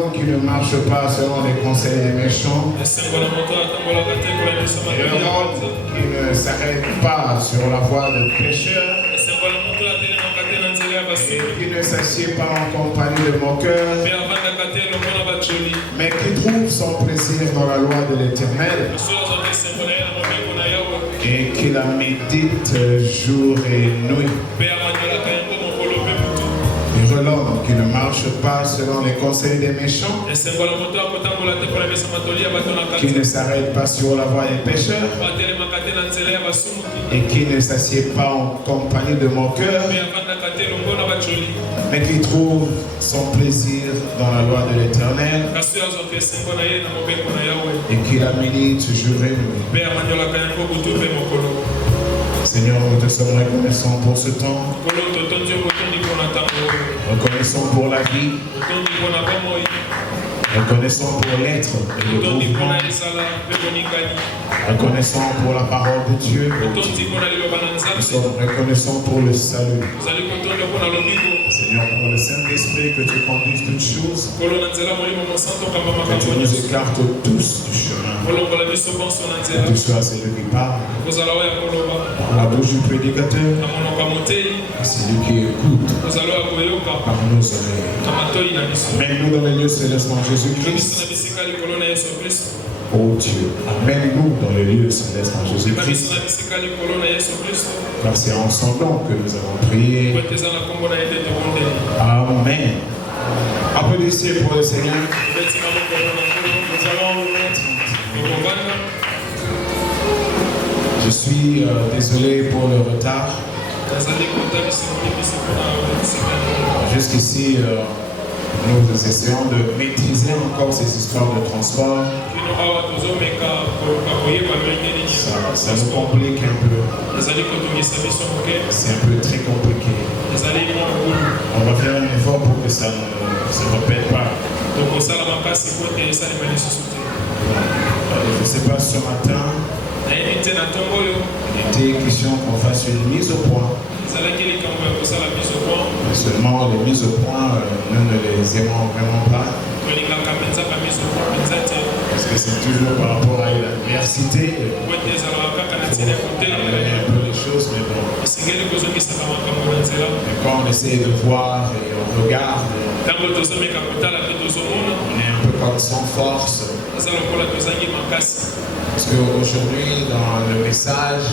l'homme qui ne marche pas selon les conseils des méchants, et l'homme qui ne s'arrête pas sur la voie de pécheurs, et qui ne s'assied pas en compagnie de moqueurs, mais qui trouve son plaisir dans la loi de l'Éternel, et qui la médite jour et nuit. Heureux l'homme qui ne marche pas selon les conseils des méchants, qui ne s'arrête pas sur la voie des pécheurs, et qui ne s'assied pas en compagnie de moqueurs, mais qui trouve son plaisir dans la loi de l'Éternel, et qui la médite jour et nuit. Seigneur, nous te sommes reconnaissants pour ce temps. Reconnaissons pour la vie. Reconnaissons pour l'être et le mouvement. Reconnaissons pour la parole de Dieu. Nous sommes reconnaissants pour le salut. Seigneur, pour le Saint-Esprit, que tu conduises toutes choses, que tu nous écartes tous du chemin, que tu sois celui qui parle, la bouche du prédicateur, celui qui écoute par nos oreilles. Mène-nous dans les lieux célestes en Jésus-Christ. Oh Dieu, amène-nous dans les lieux célestes en Jésus-Christ. Car c'est ensemble que nous avons prié. Amen. Applaudissez pour le Seigneur. Nous allons nous mettre. Je suis désolé pour le retard. Jusqu'ici, nous essayons de maîtriser encore ces histoires de transport. Ça nous complique un peu. C'est un peu très compliqué. On va faire un effort pour que ça ne se répète pas. Je ne sais pas ce matin, il était question qu'on fasse une mise au point. Mais seulement les mises au point, nous ne les aimons vraiment pas. Parce que c'est toujours par rapport à l'adversité. On amener un peu les choses, mais bon. Mais quand on essaie de voir et on regarde, on est un peu comme sans force. Parce qu'aujourd'hui, dans le message,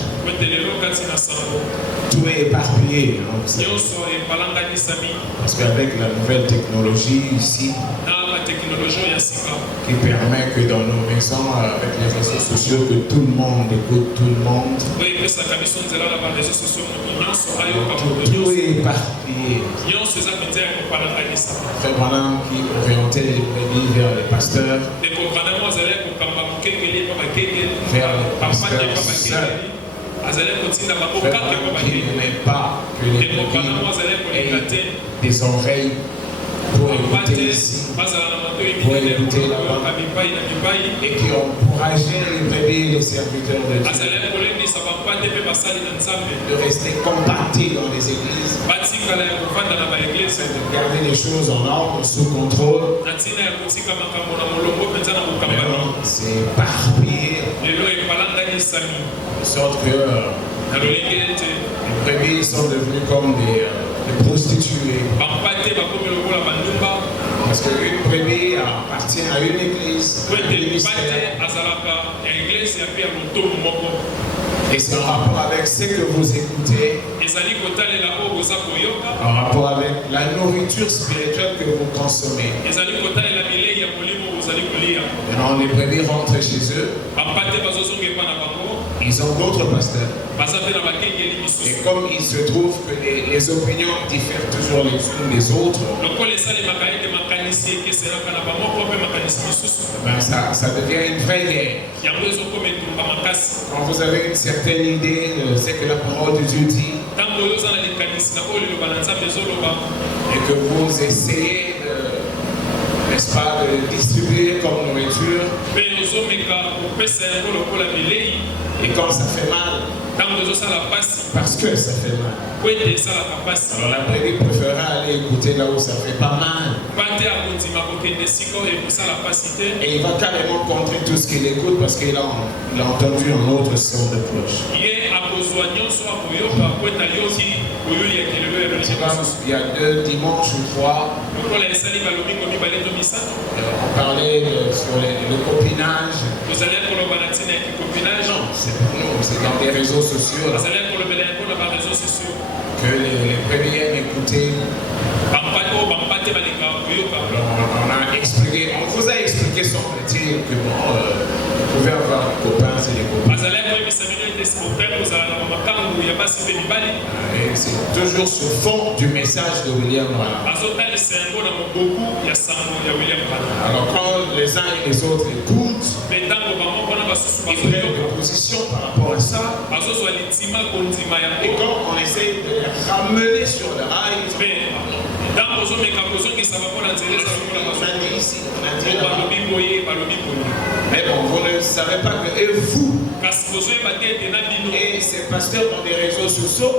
tout est éparpillé. Hein, parce qu'avec la nouvelle technologie ici, qui permet que dans nos maisons, avec les réseaux sociaux, que tout le monde écoute tout le monde, tout est éparpillé. Frère Branham qui orientait les brebis vers les pasteurs, vers les pasteurs seuls. Qui n'aimait pas que les brebis aient des oreilles pour écouter ici, pour écouter là-bas, et qui encourageait les brebis et les serviteurs de Dieu de rester compactés dans les églises, de garder les choses en ordre, sous contrôle. Maintenant, c'est éparpillé, de sorte que les brebis sont devenus comme des prostituées. Parce qu'une brebis appartient à une église, et c'est en rapport avec ce que vous écoutez, en rapport avec la nourriture spirituelle que vous consommez. Maintenant, les brebis rentrent chez eux. Ils ont d'autres pasteurs. Et comme il se trouve que les opinions diffèrent toujours les unes des autres, ben ça devient une vraie guerre. Quand vous avez une certaine idée de ce que la parole de Dieu dit, et que vous essayez n'est-ce pas, de distribuer comme nourriture, et quand ça fait mal, Parce que ça fait mal. Alors la brebis préférera aller écouter là où ça fait pas mal. Et il va carrément contrer tout ce qu'il écoute parce qu'il a entendu un autre son de cloche. Il y a 2 dimanches ou 3, on parlait sur le copinage. Non, c'est pour nous, c'est dans les réseaux sociaux. Là, que les premiers aiment écouter. On vous a expliqué sans dire que bon, vous pouvez avoir des copains et des copines. Et c'est toujours sur fond du message de William Branham. Alors quand les uns et les autres écoutent, ils prennent une position par rapport à ça. Et quand on essaie de les ramener sur le rail, mais bon, vous ne savez pas que et vous et ces pasteurs dans des réseaux sociaux,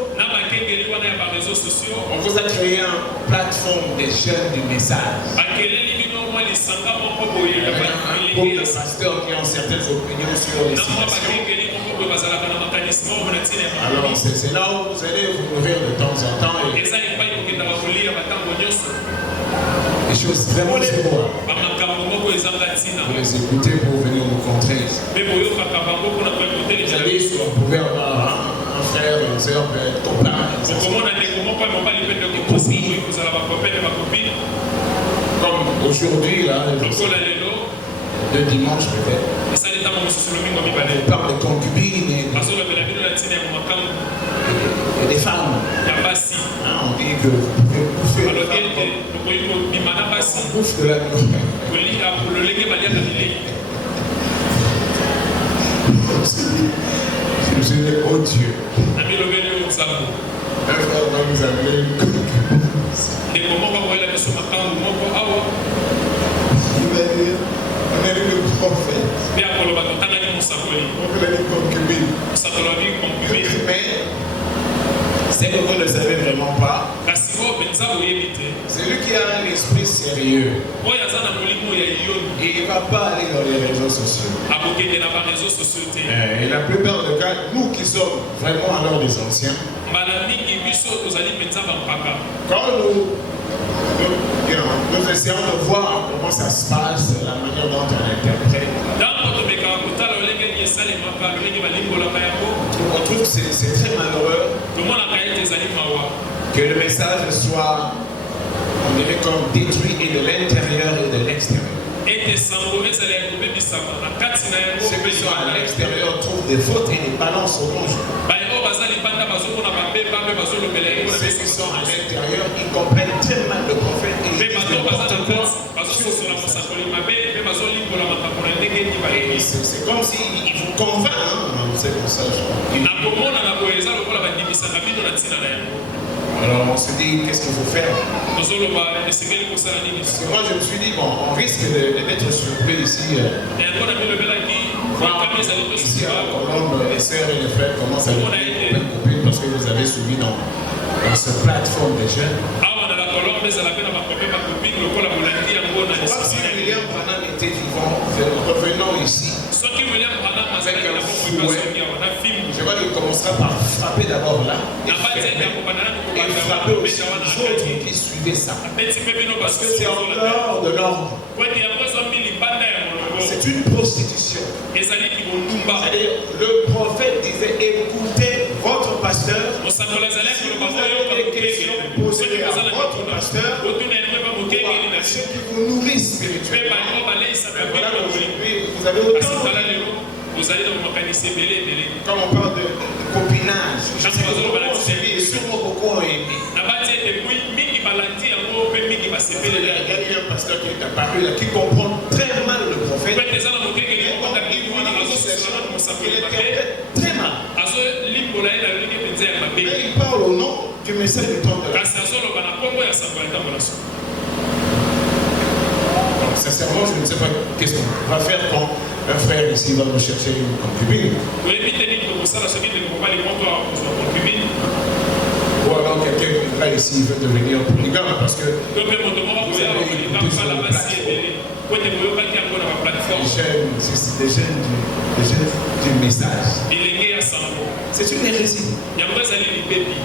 on vous a créé une plateforme des jeunes du message. Un groupe de pasteurs qui ont certaines opinions sur les situations. Alors c'est là où vous allez vous nourrir de temps en temps. Et des choses vraiment spirituelles. Vous les écoutez pour venir vous contrer. C'est-à-dire qu'on pouvait avoir un frère, une soeur, un copain. Comme aujourd'hui, là, 2 dimanches peut-être. On parle de concubines et des femmes. On dit que vous pouvez bouffer les femmes. On bouffe de la nourriture. Je me suis dit, oh Dieu. Un frère va nous amener une concubine. Il va dire, on est le prophète. On peut dire concubine. Mais c'est que vous ne savez vraiment pas. C'est lui qui a un esprit sérieux. Et il ne va pas aller dans les réseaux sociaux. Et la plupart des cas, nous qui sommes vraiment alors des anciens, quand nous essayons de voir comment ça se passe, la manière dont on interprète, on trouve que c'est très malheureux que le message soit, on dirait, comme détruit et de l'intérieur et de l'extérieur. Ceux qui sont à l'extérieur trouvent des fautes et des balances au conjoint. Ceux qui sont à l'intérieur, ils comprennent très mal le prophète et ils disent n'importe quoi. C'est comme s'ils vous convainquent, c'est pour ça. Alors on se dit, qu'est-ce qu'il faut faire? Parce que moi je me suis dit, bon, on risque d'être surpris ici. Ici à Colombe, les sœurs et les frères commencent à devenir copines parce que vous avez suivi dans cette plateforme des jeunes. Je crois que si William Branham était vivant, revenons ici. Avec un fouet, je vois qu'il commencera par frapper d'abord là et frapper aussi les autres qui suivaient ça. Parce que c'est en dehors de l'ordre. C'est une prostitution. Le prophète disait, écoutez votre pasteur. Si vous avez des questions, posez-les à votre pasteur. Ceux qui vous nourrissent spirituellement. Voilà, aujourd'hui, vous avez autant de... Quand on parle de copinage, je sais que vous avez suivi et sûrement beaucoup ont aimé. Il y a un pasteur qui est apparu là, qui comprend très mal le prophète. Il interprète très mal. Mais il parle au nom du message du temps de la fin. Donc, sincèrement, je ne sais pas qu'est-ce qu'on va faire quand un frère ici va nous chercher une concubine. Ou alors quelqu'un qui viendra ici veut devenir polygame parce que vous avez écouté sur la plateforme. Les jeunes du message. C'est une hérésie.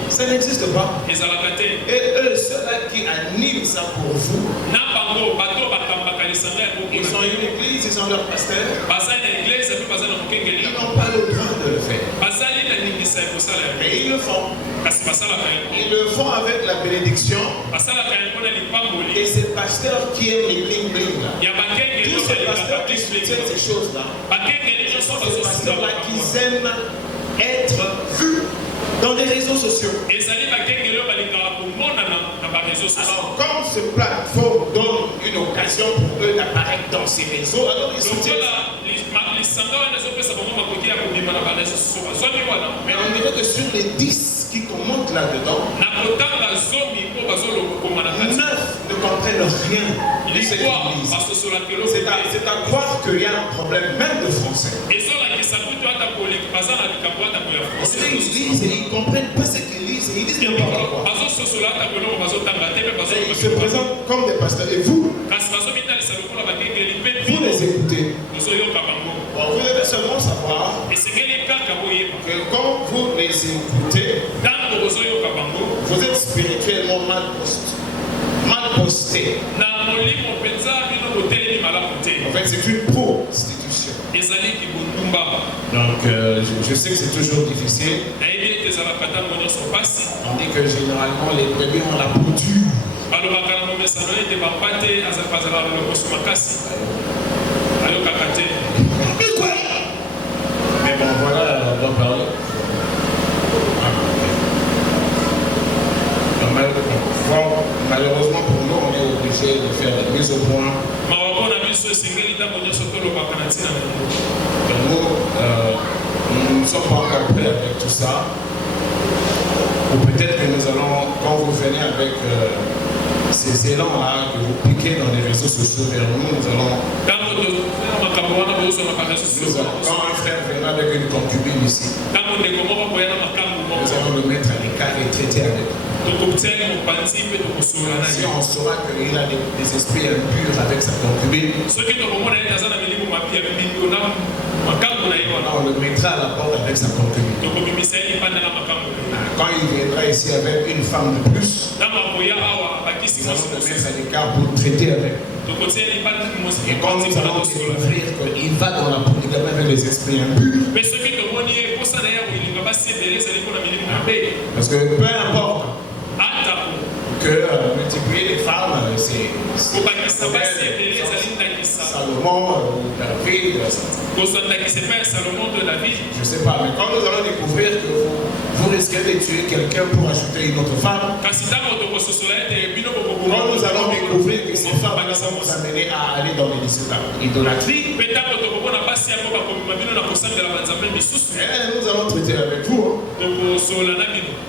Ça n'existe pas. Et eux, ceux-là qui animent ça pour vous, ils sont une église, ils sont leur pasteur. Ils n'ont pas le droit de le faire. Mais ils le font. Ils le font avec la bénédiction. Et ces pasteurs qui aiment les bling bling là. Tous ces pasteurs qui soutiennent ces choses là. Ces pasteurs là qui aiment être vus dans les réseaux sociaux. Alors, comme ce plateforme donne une occasion pour eux d'apparaître dans ces réseaux, alors ils soutiennent. Mais on dirait que sur les 10 qui commentent là-dedans, 9 ne comprennent rien de cette église. C'est à croire qu'il y a un problème même de français. Ils lisent et ils ne comprennent pas ce qu'ils lisent et ils disent n'importe quoi. Ils se présentent comme des pasteurs. Et vous les écoutez. Bon, vous devez seulement savoir que quand vous les écoutez, vous êtes spirituellement mal posté. En fait, c'est une prostitution. Donc, je sais que c'est toujours difficile. On dit que généralement les brebis ont la peau dure. Mais bon, voilà, on doit parler. Malheureusement pour nous, on est obligé de faire des mises au point. Nous ne sommes pas encore prêts avec tout ça. Ou peut-être que nous allons, quand vous venez avec ces élans-là, que vous piquez dans les réseaux sociaux vers nous, nous allons. Quand un frère viendra avec une concubine ici, nous allons le mettre à l'écart et traiter avec. Si on saura qu'il a des esprits impurs avec sa concubine, on le mettra à la porte avec sa concubine. Quand il viendra ici avec une femme de plus, nous allons le mettre à l'écart pour traiter avec. Et quand nous allons découvrir qu'il va dans la polygamie avec les esprits impurs, parce que peu importe que multiplier les femmes, c'est Salomon ou David. Je ne sais pas, mais quand nous allons découvrir que vous risquez de tuer quelqu'un pour ajouter une autre femme, quand nous allons découvrir que ces femmes vont vous amener à aller dans l'idolâtrie, nous allons traiter avec vous.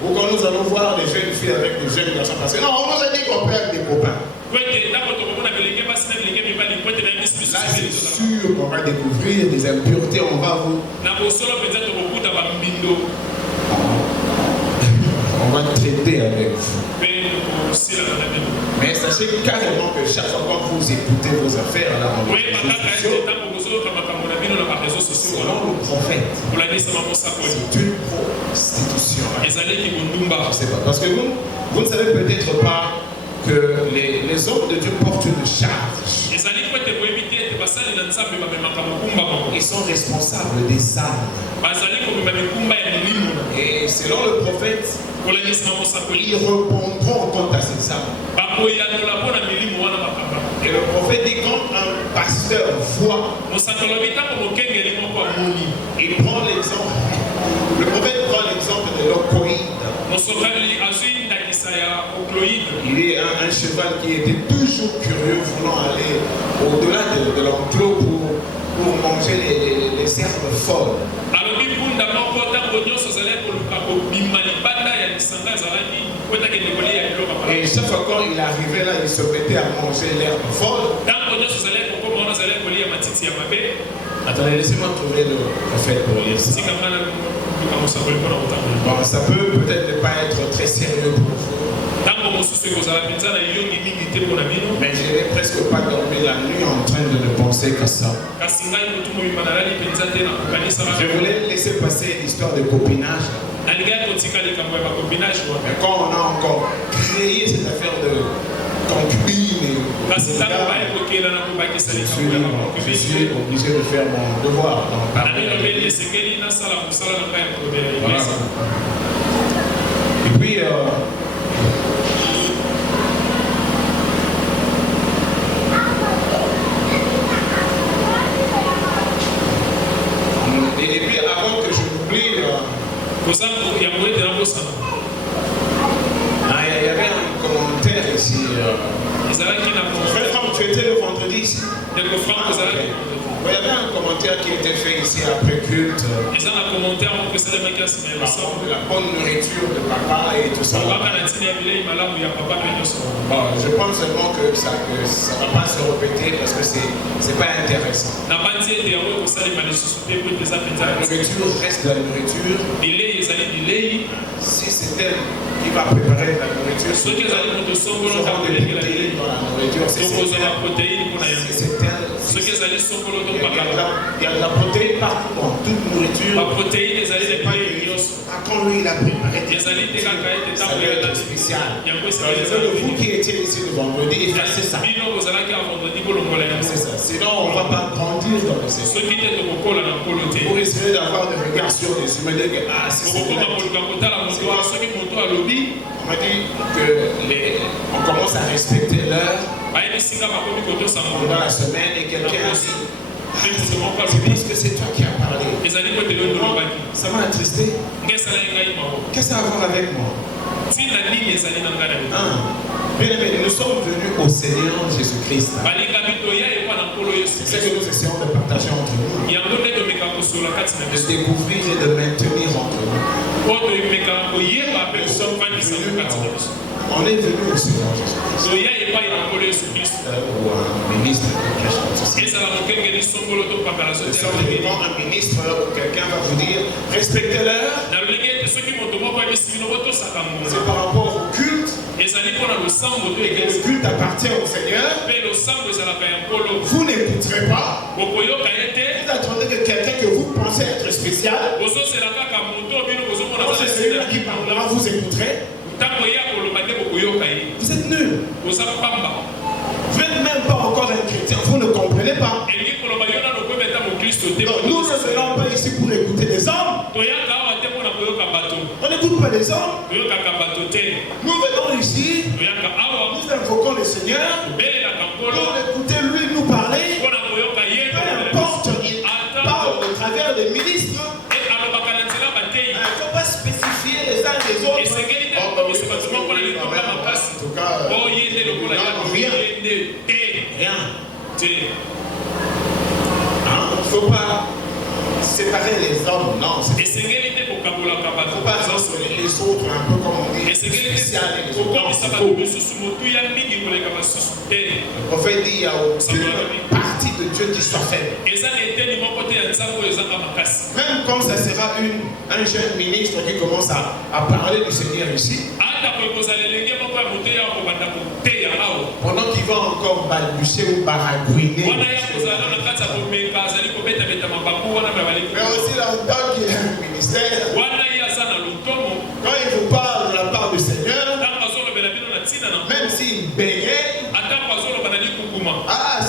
Ou quand nous allons voir des jeunes filles avec des jeunes garçons, parce que non, on nous a dit qu'on peut être des copains. Là, c'est sûr qu'on va découvrir des impuretés, on va vous. On va traiter avec vous. Mais sachez carrément que chaque fois que vous écoutez vos affaires, là, selon le prophète, c'est une prostitution. Je sais pas. Parce que vous ne savez peut-être pas que les hommes de Dieu portent une charge. Ils sont responsables des âmes. Et selon le prophète, ils répondront quant à ces âmes. Et le prophète dit quand un pasteur voit, il prend l'exemple. Le prophète prend l'exemple de l'ocoïde. Il est un cheval qui était toujours curieux, voulant aller au-delà de l'enclos pour manger les herbes folles. Et chaque fois quand il arrivait là, il se mettait à manger l'herbe folle. Attendez, laissez-moi trouver le prophète pour lire ça. Bon, ça peut peut-être ne pas être très sérieux pour vous. Mais je n'ai presque pas dormi la nuit en train de ne penser qu'à ça. Je voulais laisser passer l'histoire de copinage. Mais quand on a encore créé cette affaire de concubine, je suis obligé de faire mon devoir. Voilà. Et puis, avant que je l'oublie, il y avait un commentaire ici. Frère Franck, tu étais le vendredi ici. Il y avait un commentaire qui était fait ici après culte. De la bonne nourriture de papa et tout ça. Bon, je pense seulement que ça ne va pas se répéter parce que c'est pas intéressant. La nourriture reste de la nourriture. Si c'est elle qui va préparer la nourriture, nous aurons des protéines dans la nourriture. C'est elle. Il y a de la protéine partout dans toute nourriture. Quand lui il a préparé, ça va être spécial. Je veux que vous qui étiez ici le vendredi, effacez ça. C'est ça. Sinon, on ne va pas grandir dans le Seigneur. Pour essayer d'avoir des regards sur les humains, dire que c'est ça. On m'a dit qu'on commence à respecter l'heure pendant la semaine et quelqu'un a dit c'est parce que c'est toi qui as parlé. Ça m'a attristé. Qu'est-ce que ça a à voir avec moi? Bien aimé, nous sommes venus au Seigneur Jésus-Christ. C'est ce que nous essayons de partager entre nous. De découvrir et de maintenir entre nous. On est venu au Seigneur Jésus-Christ. Ou un ministre de quelque chose. Un ministre ou quelqu'un va vous dire respectez l'heure. C'est par rapport au culte. Et le culte appartient au Seigneur. Vous n'écouterez pas. Vous attendez que quelqu'un que vous pensez être spécial. Quand c'est celui qui parlera, vous écouterez. Vous êtes nuls. Vous n'êtes même pas encore un chrétien. Vous ne comprenez pas. Donc, nous ne venons pas ici pour écouter les hommes. On n'écoute pas les hommes. Nous venons ici. Nous invoquons le Seigneur. Pour écouter lui nous parler. Peu importe, il parle au travers des ministres. Il ne faut pas spécifier les uns les autres. Rien. Il ne faut pas séparer les hommes, non. Il ne faut pas isoler les autres, un peu comme on dit. Spécial et les autres. Le prophète dit il n'y a aucune partie de Dieu qui soit faible. Même quand ça sera un jeune ministre qui commence à parler du Seigneur ici. Pendant qu'il va encore balbutier ou baragouiner. Mais aussi là, tant qu'il a un ministère, quand il vous parle de la part du Seigneur, même s'il bégait,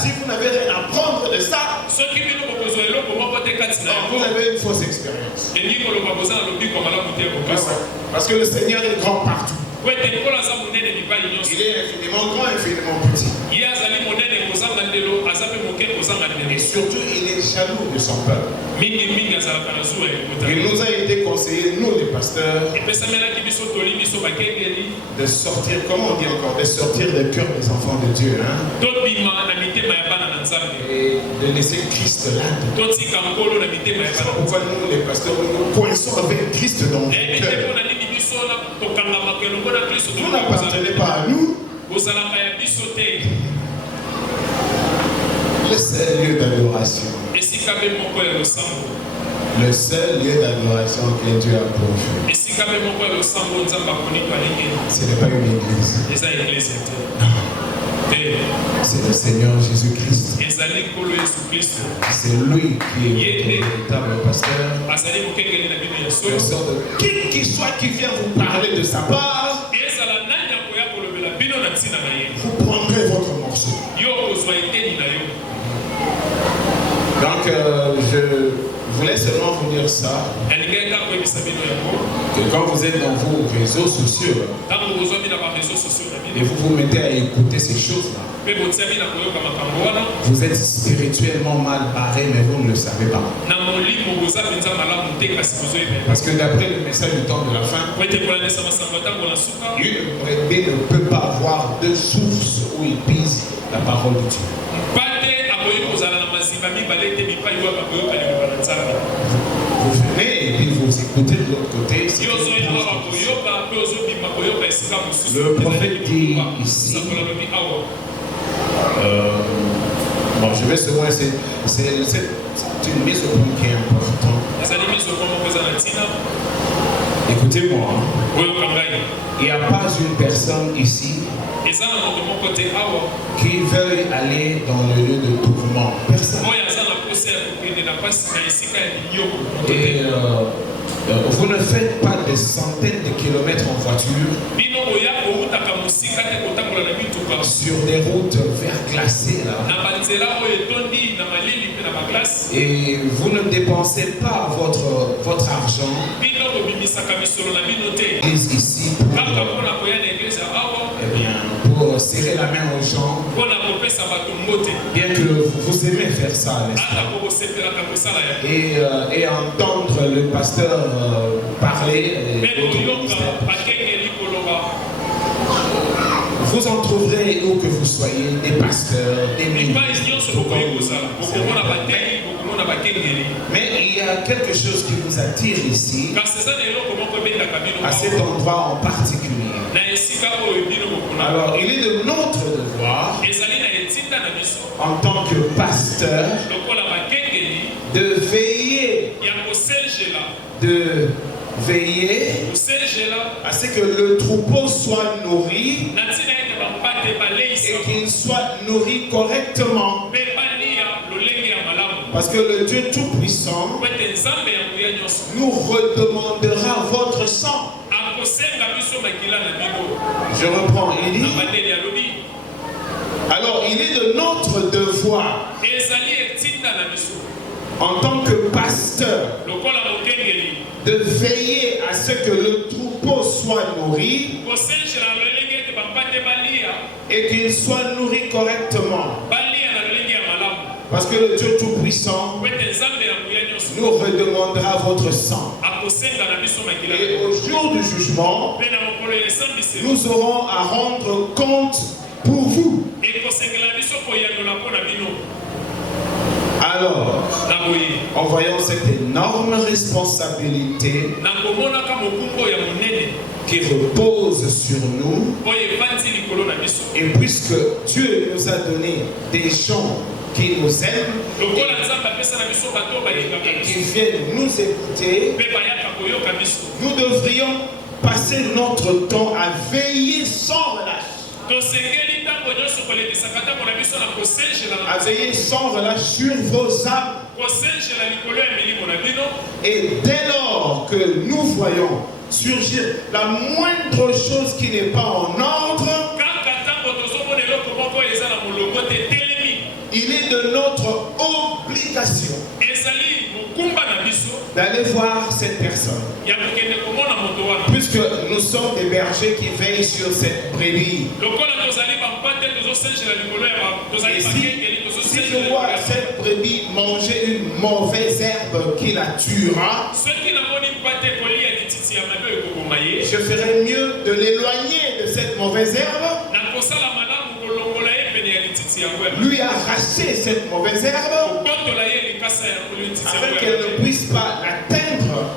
si vous n'avez rien à prendre de ça, vous avez une fausse expérience. Parce que le Seigneur est grand partout. Il est infiniment grand, infiniment petit. Et surtout, il est jaloux de son peuple. Il nous a été conseillé, nous les pasteurs, de sortir, comment on dit encore, de sortir du cœur des enfants de Dieu. Hein? Et de laisser Christ là. C'est pourquoi nous les pasteurs, nous coinçons avec Christ dans notre cœur. Vous n'appartenez pas à nous. Le seul lieu d'adoration. Le seul lieu d'adoration que Dieu a pourvu, ce n'est pas une église. C'est le Seigneur Jésus-Christ. C'est lui qui est le véritable pasteur. De sorte que qui soit qui vient vous parler de sa part, vous prendrez votre morceau. Donc je voulais seulement vous dire ça, que quand vous êtes dans vos réseaux sociaux et vous vous mettez à écouter ces choses-là, vous êtes spirituellement mal barré, mais vous ne le savez pas. Parce que d'après le message du temps de la fin, une brebis ne peut pas avoir deux sources où il pise la parole de Dieu. Vous venez et puis vous écoutez de l'autre côté. Le prophète dit ici, bon, je vais seulement, c'est une mise au point qui est importante. Écoutez-moi, il n'y a pas une personne ici qui veuille aller dans le lieu de mouvement. Personne. Et vous ne faites pas des centaines de kilomètres en voiture sur des routes verglacées là. Et vous ne dépensez pas votre argent ici pour serrer la main aux gens, bien que vous aimez faire ça, et entendre le pasteur parler. Vous en trouverez où que vous soyez, des pasteurs, des ministres. Mais il y a quelque chose qui nous attire ici, à cet endroit en particulier. Alors, il est de notre devoir, en tant que pasteur, de veiller à ce que le troupeau soit nourri et qu'il soit nourri correctement. Parce que le Dieu Tout-Puissant nous redemandera votre sang. Je reprends, il dit, alors il est de notre devoir en tant que pasteur de veiller à ce que le troupeau soit nourri et qu'il soit nourri correctement. Parce que le Dieu Tout-Puissant nous redemandera votre sang. Et au jour du jugement, nous aurons à rendre compte pour vous. Alors, en voyant cette énorme responsabilité qui repose sur nous, et puisque Dieu nous a donné des gens qui nous aiment et qui viennent nous écouter, nous devrions passer notre temps à veiller sans relâche. À veiller sans relâche sur vos âmes. Et dès lors que nous voyons surgir la moindre chose qui n'est pas en ordre, il est de notre obligation d'aller voir cette personne. Puisque nous sommes des bergers qui veillent sur cette brebis. Si je vois cette brebis manger une mauvaise herbe qui la tuera, je ferais mieux de l'éloigner de cette mauvaise herbe, lui arracher cette mauvaise herbe afin qu'elle ne puisse pas l'atteindre,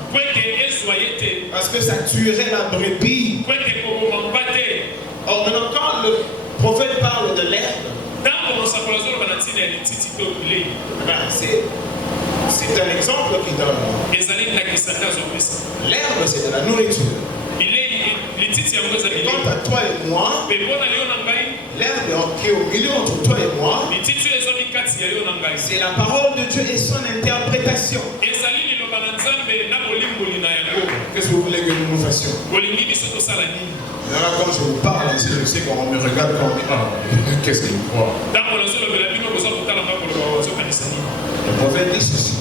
parce que ça tuerait la brebis. Or maintenant, quand le prophète parle de l'herbe, c'est un exemple qui donne. L'herbe, c'est de la nourriture. Et quant à toi et moi, l'herbe qui est au milieu entre toi et moi, c'est la parole de Dieu et son interprétation. Qu'est-ce que vous voulez que nous nous fassions? Là, quand je vous parle, je sais qu'on me regarde comme qu'est-ce qu'il croit? Le prophète dit ceci.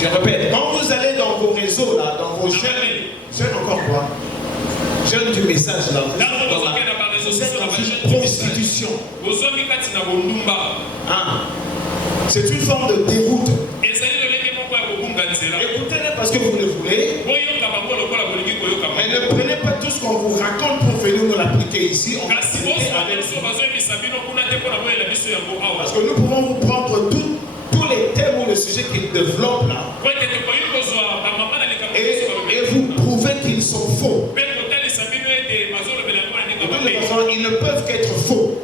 Je répète, quand vous allez dans vos réseaux, là, dans vos jeunes encore quoi? Jeunes du message là, vous êtes dans une prostitution. C'est une forme de déroute. Écoutez-les parce que vous le voulez. Mais ne prenez pas tout ce qu'on vous raconte pour venir nous l'appliquer ici. Parce que nous pouvons vous prendre tous les thèmes ou les sujets qu'ils développent là. Et vous prouver qu'ils sont faux. De toute façon, ils ne peuvent qu'être faux.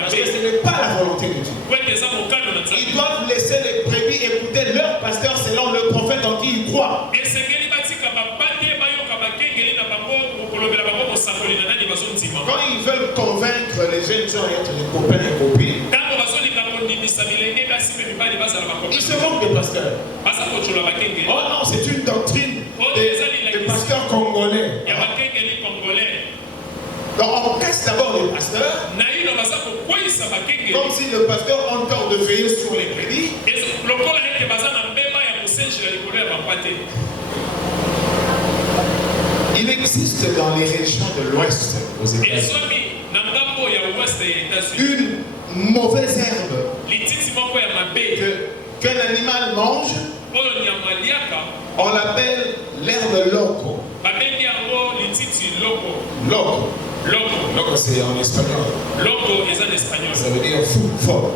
Parce que ce n'est pas la volonté de Dieu. Ils doivent laisser les brebis écouter leur pasteur selon le prophète en qui ils croient. Quand ils veulent convaincre les jeunes gens et être des copains et copines, ils se moquent des pasteurs. Oh non, c'est une doctrine des pasteurs congolais. Donc on casse d'abord les pasteurs, comme si le pasteur a tort de veiller sur les brebis. Il existe dans les régions de l'Ouest aux États-Unis une mauvaise herbe qu'un animal mange. On l'appelle l'herbe loco. Loco, c'est en espagnol. Ça veut dire fou, fort.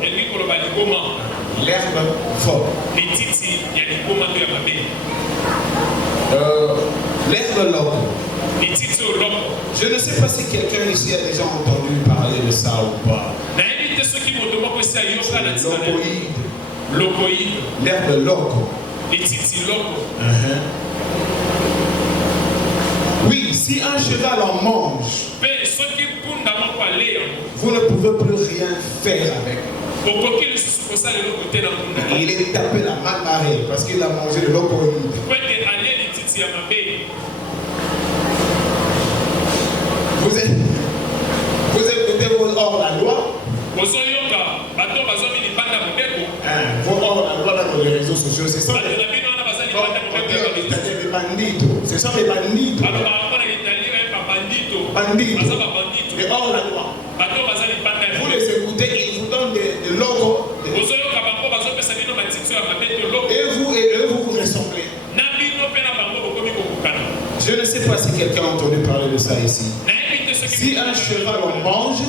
L'herbe fort. L'herbe loco. Je ne sais pas si quelqu'un ici a déjà entendu parler de ça ou pas. Locoïde. L'herbe loco. Oui, si un cheval en mange, vous ne pouvez plus rien faire avec. Il est tapé la mal marée parce qu'il a mangé le locoïde. Vous écoutez vos hors la loi. Vos hors la loi dans les réseaux sociaux, c'est ça. Des banditos. Ce sont des banditos. Les hors la loi. Vous les écoutez, ils vous donnent des logos. Et vous ressemblez. Je ne sais pas si quelqu'un a entendu parler de ça ici. Si un cheval en mange,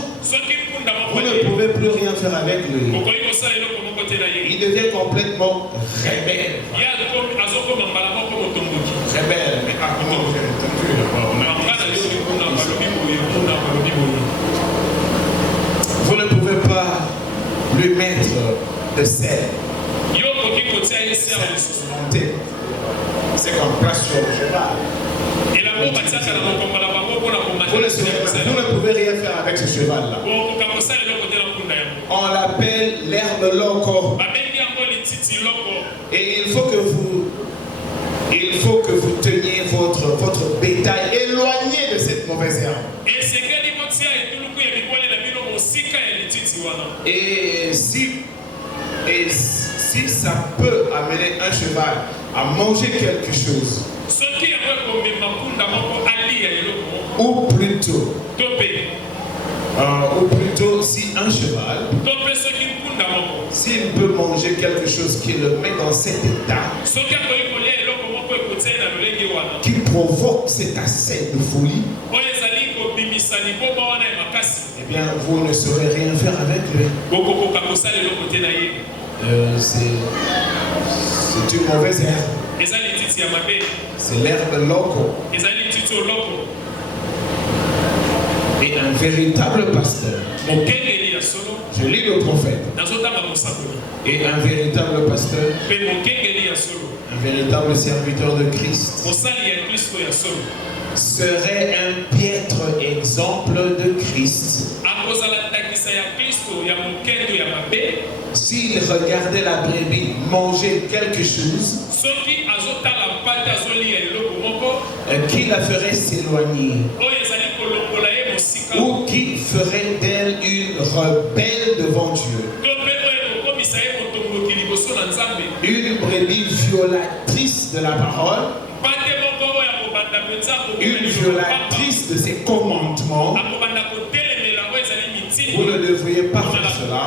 vous ne pouvez plus rien faire avec lui. Il devient complètement rebelle. Mais comment vous avez entendu? Vous ne pouvez pas lui mettre de sel. C'est comme place sur le cheval. Vous ne pouvez rien faire avec ce cheval-là. On l'appelle l'herbe loco. Et il faut que vous teniez votre bétail éloigné de cette mauvaise herbe. Et si ça peut amener un cheval à manger quelque chose, ou plutôt si un cheval, s'il peut manger quelque chose qui le met dans cet état, qui provoque cet accès de folie, eh bien vous ne saurez rien faire avec lui. C'est une mauvaise herbe. C'est l'herbe loco. Et un véritable pasteur Je lis le prophète. Et un véritable pasteur, un véritable serviteur de Christ, serait un piètre exemple de Christ. S'il regardait la brebis manger quelque chose qui la ferait s'éloigner ou qui ferait d'elle une rebelle devant Dieu, une brebis violatrice de la parole, une violatrice de ses commandements, vous ne devriez pas faire cela.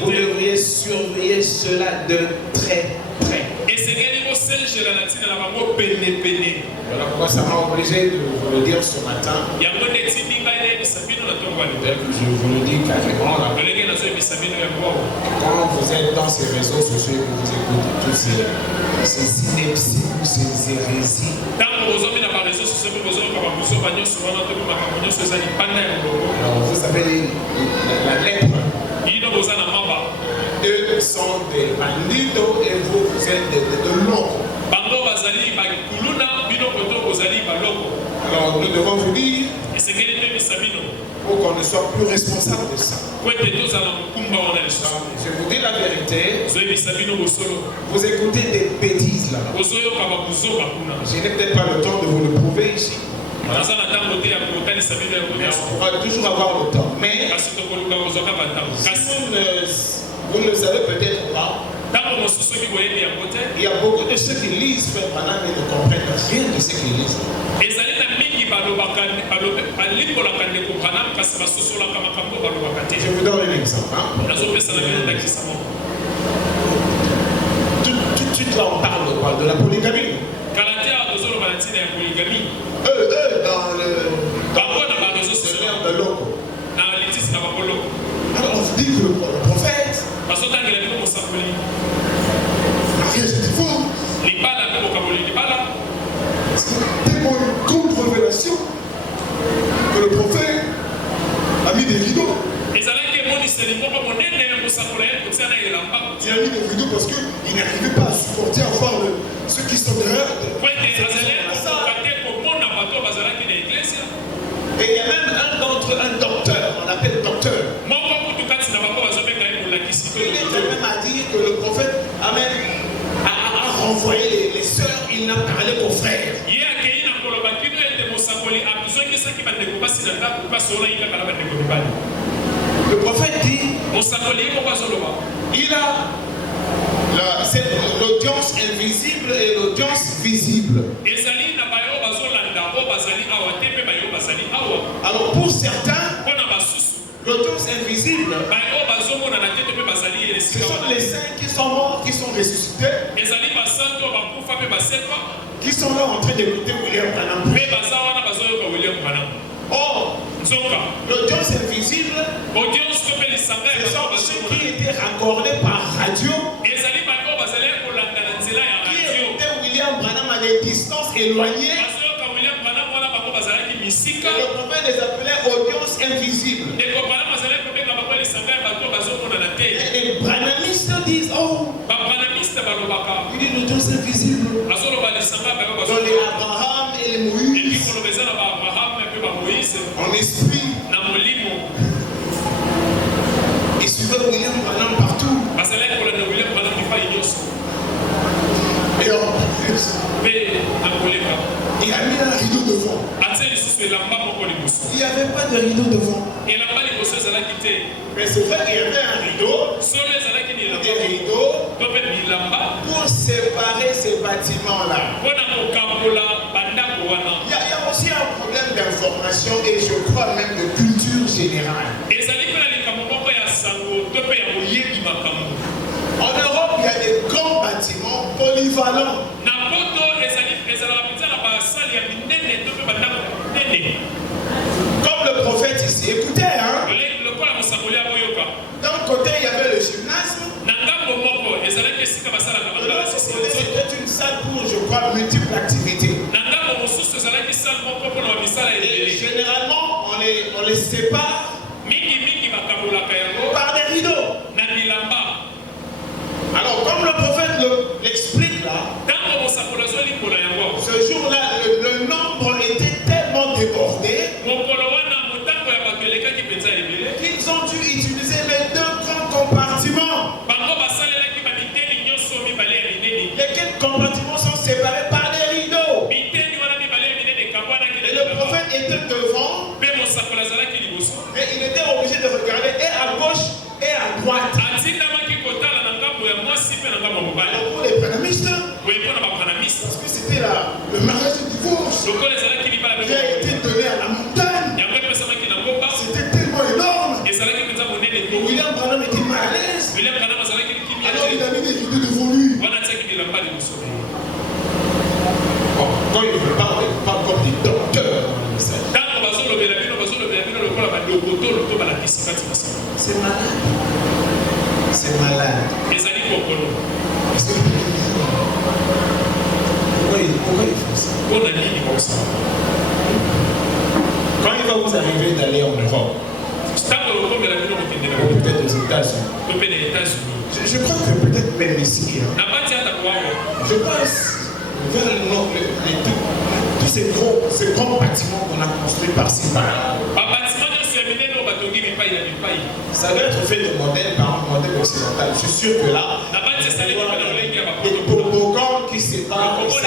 Vous devriez surveiller cela de très près. Voilà pourquoi ça m'a obligé de vous le dire ce matin. Je vous le dis carrément là. Quand vous êtes dans ces réseaux sociaux et que vous écoutez tous ces inepties, ces hérésies, alors vous savez la lèpre, eux sont des bandidos et vous êtes de locaux. Alors nous devons vous dire pour qu'on ne soit plus responsable de ça. Je vous dis la vérité, vous écoutez des bêtises là. Je n'ai peut-être pas le temps de vous le prouver ici. Mais on va toujours avoir le temps. Mais vous ne le savez peut-être pas. Il y a beaucoup de ceux qui lisent Frère Branham et ne comprennent rien de ce qu'ils lisent. Je vous donne un exemple. Tu dois en parler de quoi? De la polygamie. Eux, dans le seigneur de l'eau. Alors on dit que le prophète, rien c'est faux. C'est tellement une grande révélation que le prophète a mis des rideaux. Il a mis des rideaux parce qu'il n'arrivait pas à supporter à voir ceux qui sont derrière. Et il y a même un docteur, on l'appelle docteur. Il était même à dire que le prophète a renvoyé les sœurs, il n'a parlé qu'aux frères. Le prophète dit, il a l'audience invisible et l'audience visible. Alors pour certains, l'audience invisible, ce sont les saints qui sont morts, qui sont ressuscités, qui sont là en train d'écouter William Branham. Or, l'audience invisible, ce sont ceux qui étaient raccordés par radio, qui écoutaient William Branham à des distances éloignées. Le prophète les appelait audience invisible. Et les branhamistes disent, oh, il dit l'audience invisible. Dans les Abraham et les Moïse, en esprit, ils suivaient William Branham partout. Et en plus, il a mis un rideau devant. Il n'y avait pas de rideau devant. Mais c'est vrai qu'il y avait un rideau. Des rideaux pour séparer ces bâtiments-là. Il y a aussi un problème d'information et je crois même de culture générale. En Europe, il y a des grands bâtiments polyvalents. Comme le prophète ici, écoutez, hein? D'un côté, il y avait le gymnase. C'était une salle pour, je crois, multiples activités. Et généralement, on les sépare Parce que c'était le mariage du divorce qui a été donné à la montagne. C'était tellement énorme. William Branham était mal à l'aise. Alors il a mis des vidéos devant lui. Bon, quand il parle comme des docteurs dans le message. C'est malade. C'est malade. Est-ce que pourquoi il fait ça? Quand il va vous arriver d'aller en Europe, ou peut-être aux États-Unis, je crois que peut-être même ici, je pense vers tous ces grands bâtiments qu'on a construits par-ci par-là. Ça doit être fait de modèle par un modèle occidental. Je suis sûr que là, des toboggans qui séparent les salles.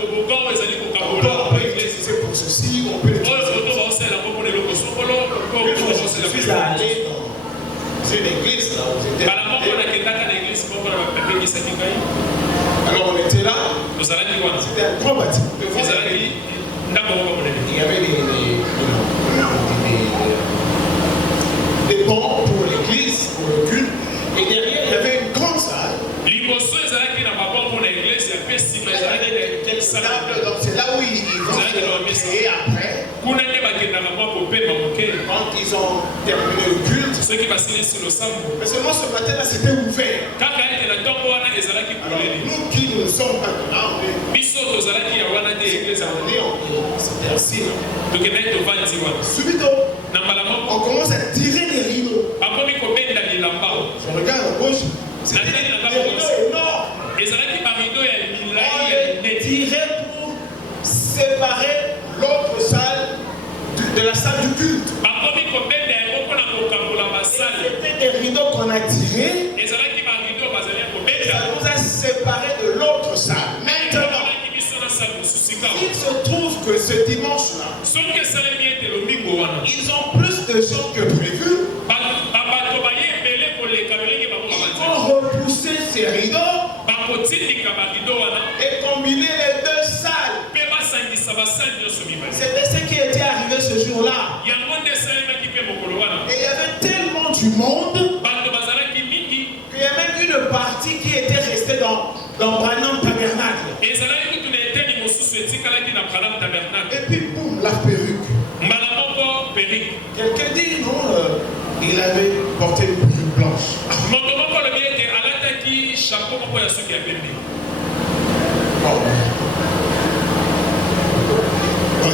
On peut l'utiliser pour ceci, on peut l'utiliser pour ceci. Je suis allé dans une église là où j'étais. Alors on était là, c'était un grand bâtiment. Il y avait des bancs pour l'église, pour le culte, et derrière il y avait une grande salle. Donc c'est là où ils vont se créer après. Quand ils ont terminé le culte, mais seulement ce matin-là c'était ouvert. Alors nous qui ne sommes pas là, c'était assis. Subitement, on commence à tirer les rideaux. Je regarde à gauche, c'était des rideaux énormes. On les tirait pour séparer l'autre salle de la salle du culte. C'était des rideaux qu'on a tirés. Et ça nous a séparés de l'autre salle. Maintenant, il se trouve que ce dimanche-là, ils ont plus de gens que prévu. Ils vont repousser ces rideaux et combiner les deux salles. C'était ce qui était arrivé ce jour-là. Et il y avait tellement du monde qu'il y a même une partie qui était restée dans Branham Tabernacle. Et puis boum, la perruque. Quelqu'un dit non, il avait porté une perruque blanche. Bon,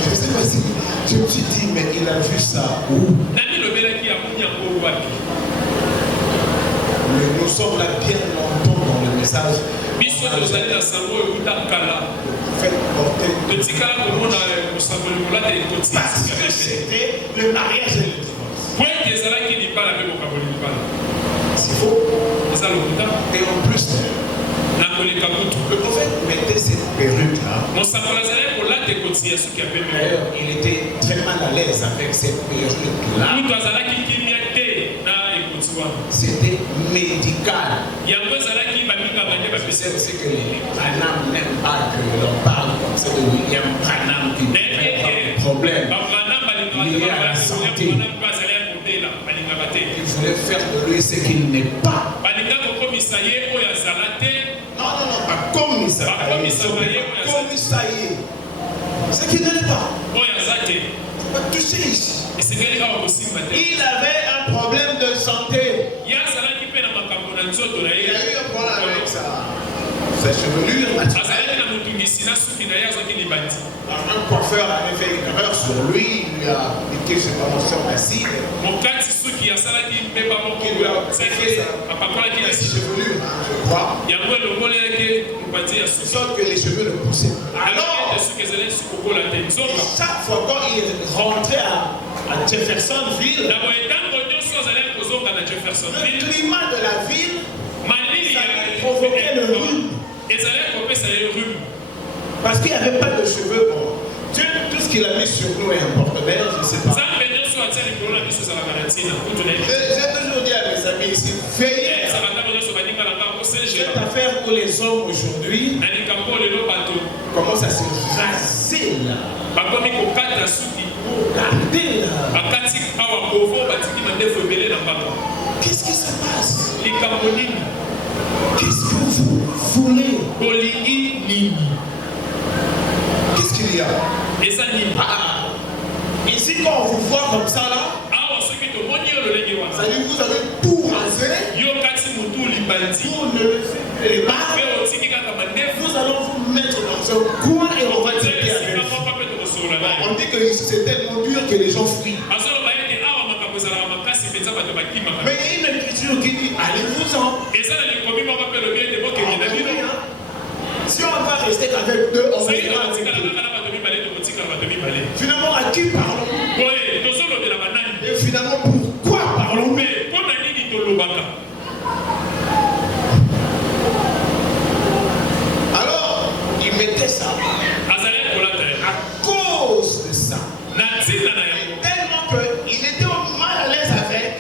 je ne sais pas si je me suis dit, mais il a vu ça où? Nous sommes là bien longtemps dans le message. Parce que c'était le mariage et le divorce. C'est faux. Et en plus, le prophète mettait cette perruque-là. D'ailleurs, il était très mal à l'aise avec cette perruque-là. C'était médical. Je sais aussi que les Branham n'aiment pas que l'on parle comme ça de William Branham qui a un problème lié à la santé. Il voulait faire de lui ce qu'il n'est pas. Non, pas comme ça. Ce qu'il n'est pas. Pas touché ici. Il avait un problème de santé. Il a eu un problème avec sa chevelure naturelle. Un coiffeur avait fait une erreur sur lui. Il lui a piqué ses promotions d'acide. Il lui a piqué sa chevelure, je crois. Sauf que les cheveux le poussaient. Alors, chaque fois quand il rentrait à Jeffersonville, le climat de la ville, ça provoquait le rhume. Parce qu'il n'y avait pas de cheveux. Bon, tout ce qu'il a mis sur nous est important. D'ailleurs, je ne sais pas. J'ai toujours dit à mes amis ici, veillez. Faites affaires où les hommes aujourd'hui commencent à se raser là. Regardez là. Qu'est-ce qui se passe? Qu'est-ce que vous voulez? Qu'est-ce qu'il y a? Ici, quand on vous voit comme ça là, ça dit vous avez tout rasé. Vous ne les barres. Nous allons vous mettre dans un coin et on va traiter avec vous. On dit que c'est tellement dur que les gens fuient. Mais il y a une écriture qui dit allez-vous-en. Si on va rester avec deux, on va rester avec deux. Finalement, à qui parlons-nous? Et finalement, pourquoi parlons-nous? Alors, il mettait ça à cause de ça. Tellement qu'il était mal à l'aise avec.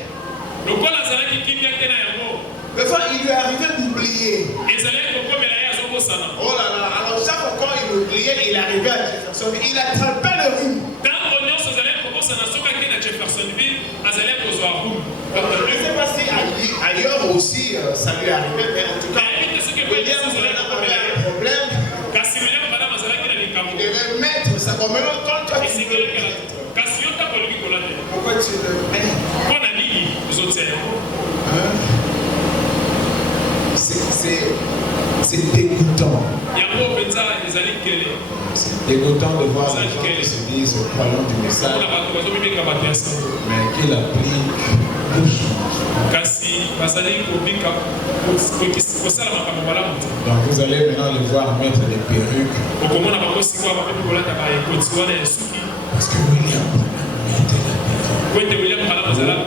Des fois, il lui arrivait d'oublier. Oh là là, alors chaque fois quand il oubliait, il arrivait à Jeffersonville, il attrapait le rhume. Je ne sais pas si ailleurs aussi ça lui arrivait, mais en tout cas, William avait un problème. Il devait mettre ça comme maintenant quand toi tu veux le mettre. Pourquoi tu le mets? C'est dégoûtant. C'est dégoûtant de voir les gens qui se disent croyants du message, mais qui l'appliquent doucement. Donc vous allez maintenant les voir mettre des perruques. Parce que William mettait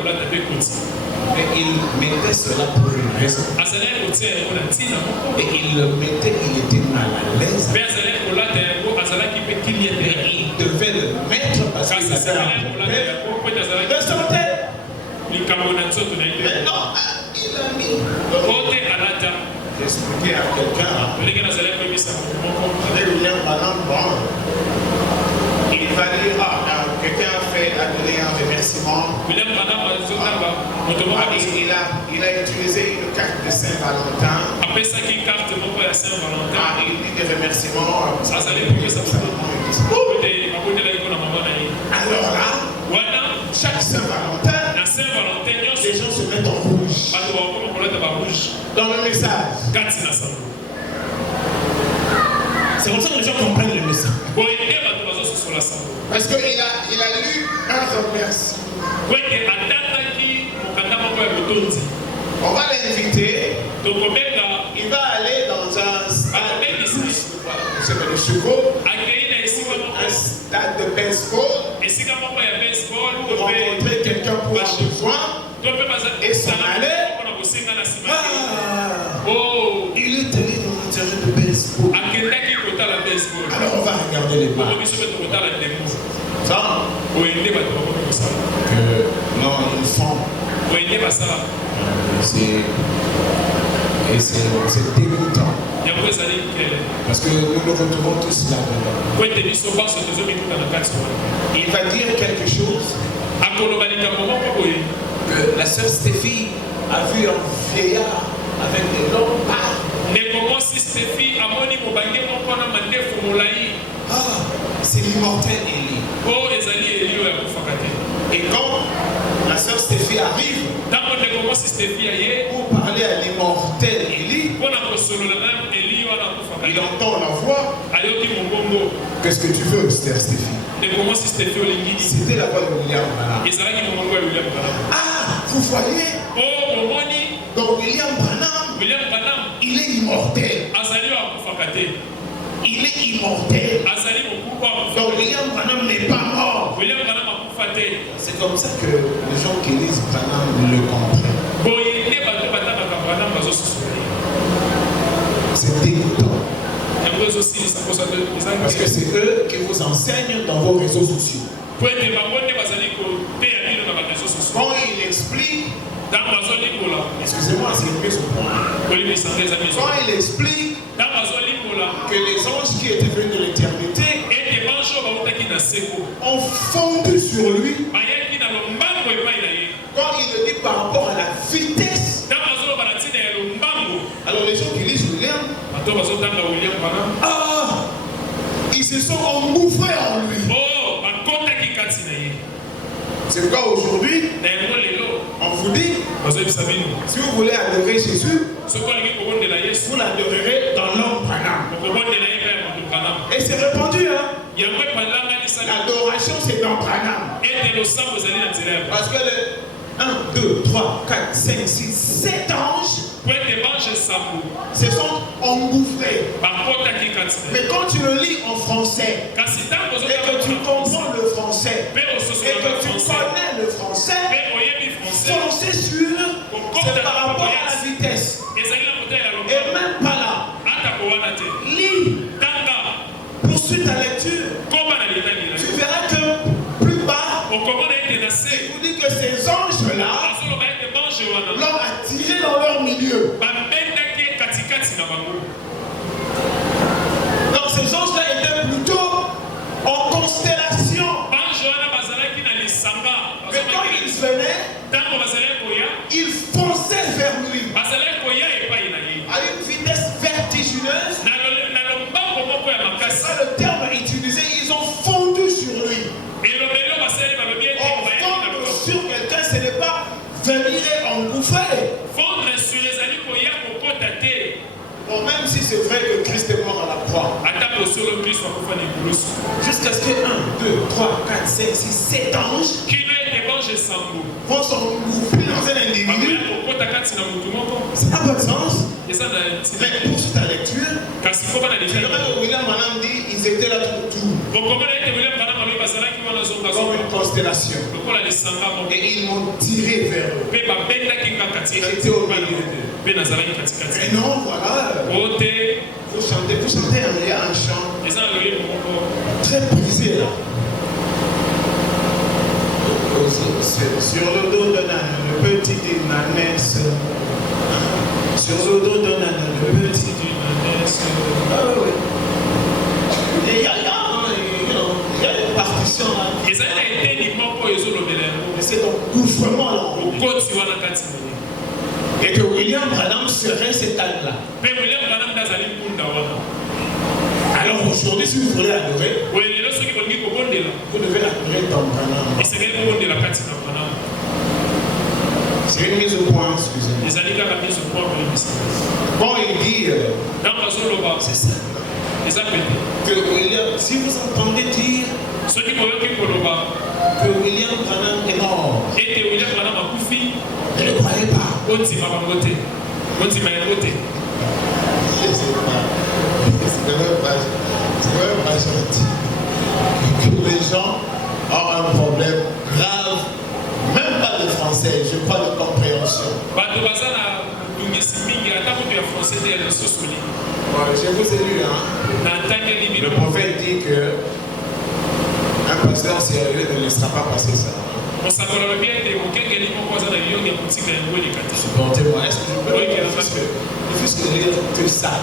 la perruque. Mais il mettait cela pour une raison. Et il le mettait, il était mal à l'aise. Mais il devait le mettre parce qu'il avait un problème de santé. Mais non, il a mis. J'ai expliqué à quelqu'un. William Branham, il va dire, quelqu'un a donné un remerciement. Il a utilisé une carte de Saint-Valentin. Il dit des remerciements. Alors là, chaque Saint-Valentin, les gens se mettent en rouge. Dans le message. C'est comme ça que les gens comprennent le message. Parce qu'il a lu un remerciement. On va l'inviter. Il va aller dans un stade un stade de baseball pour rencontrer quelqu'un pour un besoin et s'en aller. Il est allé dans un terrain de baseball. Alors on va regarder les balles. Non, ils font. C'est dégoûtant. Parce que nous nous retrouvons tous là-dedans. Il va dire quelque chose. Que la sœur Stéphie a vu un vieillard avec des longues barbes. C'est l'immortel Élie. Et quand la sœur Stéphie arrive pour parler à l'immortel Élie, il entend la voix. Qu'est-ce que tu veux, sœur Stéphie? C'était la voix de William Branham. Ah, vous voyez? Donc William Branham, il est immortel. Il est immortel. Donc William Branham n'est pas mort. C'est comme ça que les gens qui lisent Branham le comprennent. C'est dégoûtant. Parce que c'est eux qui vous enseignent dans vos réseaux sociaux. Quand il explique, excusez excusez-moi, c'est mieux ce point. Quand il explique que les anges qui étaient venus de l'éternité ont fondu sur lui, quand il le dit par rapport à la vitesse, alors les gens qui lisent William, ils se sont engouffrés en lui. C'est pourquoi aujourd'hui, on vous dit, si vous voulez adorer Jésus, vous l'adorerez dans l'homme Branham. Et c'est répandu, hein? L'adoration, c'est dans Branham. Parce que les 1, 2, 3, 4, 5, 6, 7 anges se sont engouffrés. Mais quand tu le lis en français, et que tu comprends le français, et que tu connais le français, foncer sur, c'est par rapport à la vitesse. Et même pas là. Lis. Poursuis ta lecture. Tu verras que plus bas, il vous dit que ces anges-là l'ont attiré dans leur milieu. Donc ces anges-là étaient plutôt en constellation. Mais quand ils venaient, ils fonçaient vers lui à une vitesse vertigineuse. C'est ça le terme utilisé, ils ont fondu sur lui. Fondre sur quelqu'un, ce n'est pas venir et engouffrer. Bon, même si c'est vrai que Christ est mort à la croix, jusqu'à ce que 1, 2, 3, 4, 5, 6, 7 anges vont s'engouffrer dans un individu, ça n'a pas de sens. Mais pour ta lecture, William Branham dit ils étaient là tout autour, comme une constellation, et ils m'ont tiré vers eux. J'étais au milieu d'eux. Et non, voilà, vous chantez un chant très brisé là. Sur le dos d'un âne, le petit d'une ânesse. Sur le dos d'un âne, le petit d'une ânesse. Ah oui. Il y a une partition là. Et c'est un gouffrement là. Et que William Branham serait cet âne-là. Alors aujourd'hui, si vous voulez adorer, vous devez adorer dans Branham. C'est une mise au point, excusez-moi. Bon, il dit, c'est ça. Que William, si vous entendez dire que William Branham est mort, ne le croyez pas. C'est quand même pas gentil que les gens ont un problème grave, même pas de français, je parle de compréhension. Je vous ai lu, hein? Le prophète dit que un pasteur sérieux ne laissera pas passer ça. Supportez-moi, est-ce que je peux ne fût-ce que lire que ça?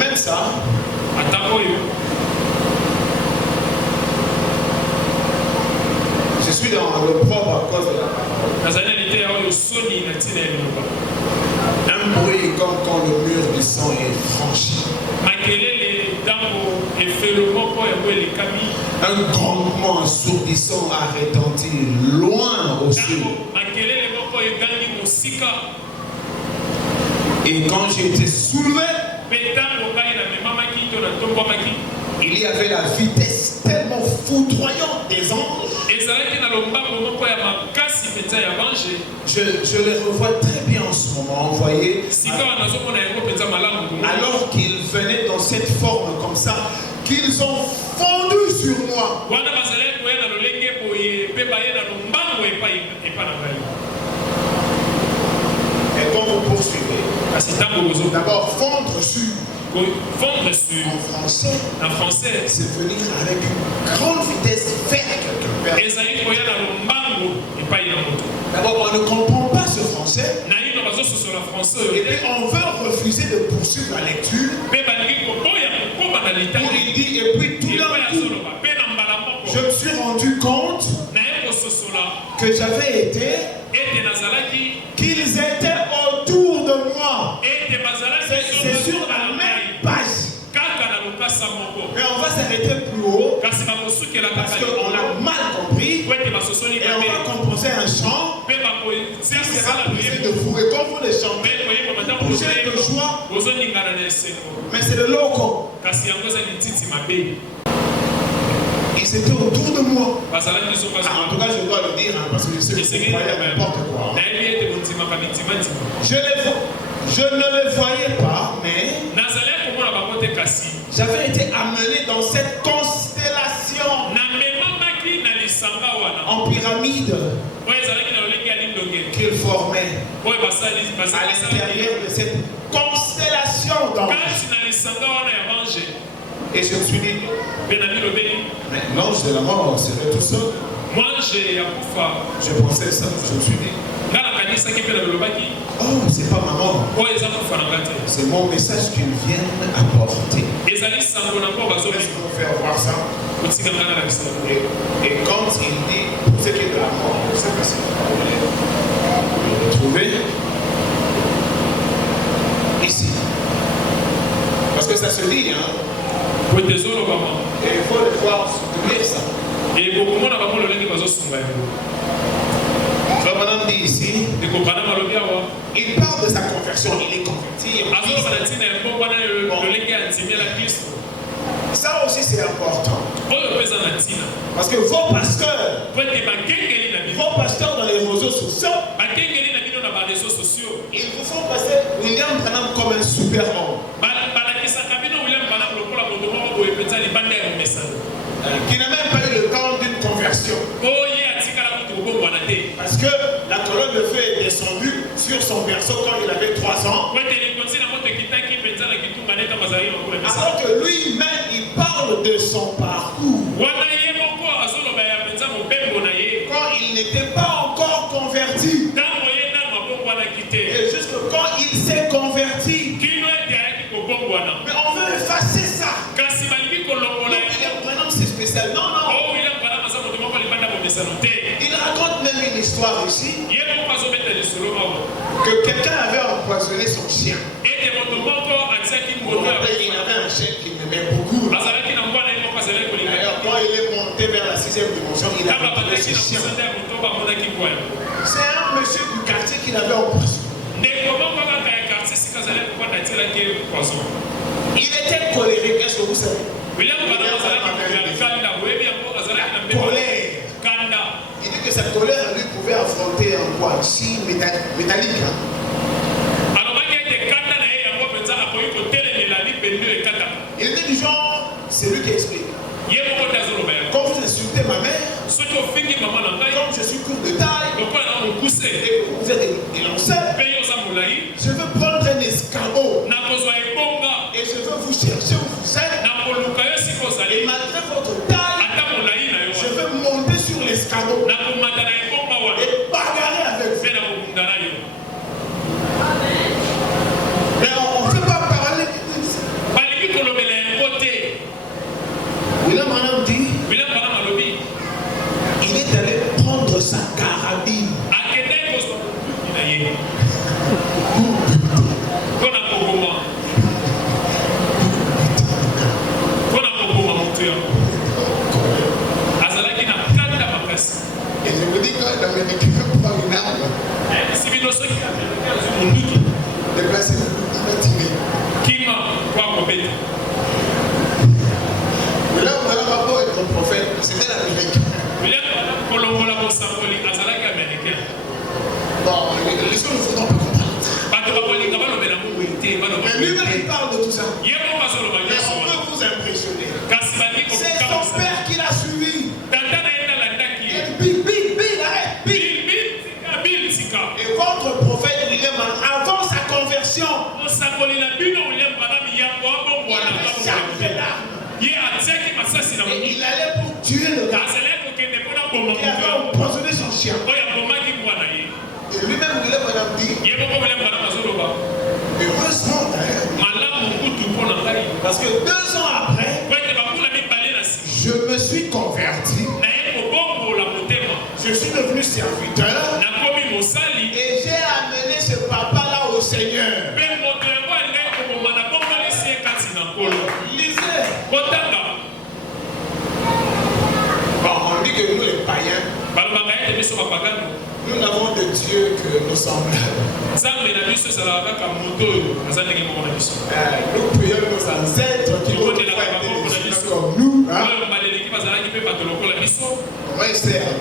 Même ça, je suis dans le propre à cause de la parole. Un bruit comme quand le mur du sang est franchi. Un grondement assourdissant a retenti loin au sud. Et quand j'ai été soulevé, il y avait la vitesse tellement foudroyante des anges. Je les revois très bien en ce moment, vous voyez. Alors qu'ils venaient dans cette forme comme ça, qu'ils ont fondu sur moi. Et quand vous poursuivez, d'abord fondre sur. En français, c'est venir avec une grande vitesse vers quelqu'un. D'abord, on ne comprend pas ce français. Et puis on veut refuser de poursuivre la lecture. Il dit, et puis tout d'un coup, je me suis rendu compte que j'avais été, qu'ils étaient autour de moi. C'est sur la même page. Mais on va s'arrêter plus haut parce qu'on a mal compris. Et on va composer un chant qui sera brisé de vous. Et quand vous les chantez, vous êtes de joie. Mais c'est le loco. Ils étaient autour de moi. En tout cas, je dois le dire parce que je sais que c'est n'importe quoi. Je ne le voyais pas, mais j'avais été amené dans cette constellation en pyramide qu'il formait à l'intérieur de cette constellation d'anges. Et je me suis dit, mais l'ange de la mort serait tout seul. Je pensais ça, je me suis dit, oh, c'est pas ma mort. C'est mon message qu'ils viennent apporter. Est-ce qu'on fait voir ça? Et quand il dit, pour ce qui est de la mort, je ne sais pas si vous le trouvez ici. Parce que ça se dit, hein. Et il faut le voir lire ça. Madame dit ici, il parle de sa conversion, il est converti. Ça aussi c'est important. Parce que vos pasteurs dans les réseaux sociaux, ils vous font passer William Branham comme un super homme. Qui n'a même pas eu le temps d'une conversion. Parce que la colonne de feu est descendue sur son berceau quand il avait 3 ans. Alors que lui-même, il parle de son parcours. Quand il n'était pas encore converti. Et jusque quand il s'est converti. Mais on veut effacer ça. C'est spécial. Non, non. Il raconte même une histoire ici. Que quelqu'un avait empoisonné son chien. Il avait un chien qu'il aimait beaucoup. D'ailleurs, quand il est monté vers la 6e dimension, il a retrouvé ce chien. C'est un monsieur du quartier qui l'avait empoisonné. Il était colérique, est-ce que vous savez? Colère. Il dit que sa colère lui pouvait affronter un poids si métallique. Il était du genre, c'est lui qui explique. Quand vous insultez ma mère, comme je suis court de taille, et que vous êtes élancé, je veux prendre un escabeau et je veux vous chercher où vous êtes. Et malgré votre taille, je veux monter sur l'escabeau et bagarrer avec vous. Mais on ne peut pas parler. William Branham dit, il est allé prendre sa carabine. Et je vous dis que l'Américain prend une arme. Déplacer la matinée. Mais là, on a un rapport avec le prophète. C'était l'Américain. Bon, les choses ne font pas comprendre. Mais lui-même, il parle de tout ça. Mais on peut vous impressionner. C'est son père qui l'a suivi. Et votre prophète William, avant sa conversion, il allait pour tuer le gars qui avait empoisonné son chien. dit. Heureusement d'ailleurs. Parce que 2 ans après, je me suis converti. Je suis devenu serviteur. Et j'ai amené ce papa-là au Seigneur. Lisez. Bon, on dit que nous les païens, nous n'avons de Dieu que nos semblables. Nous prions nos ancêtres qui ont été comme nous. Hein?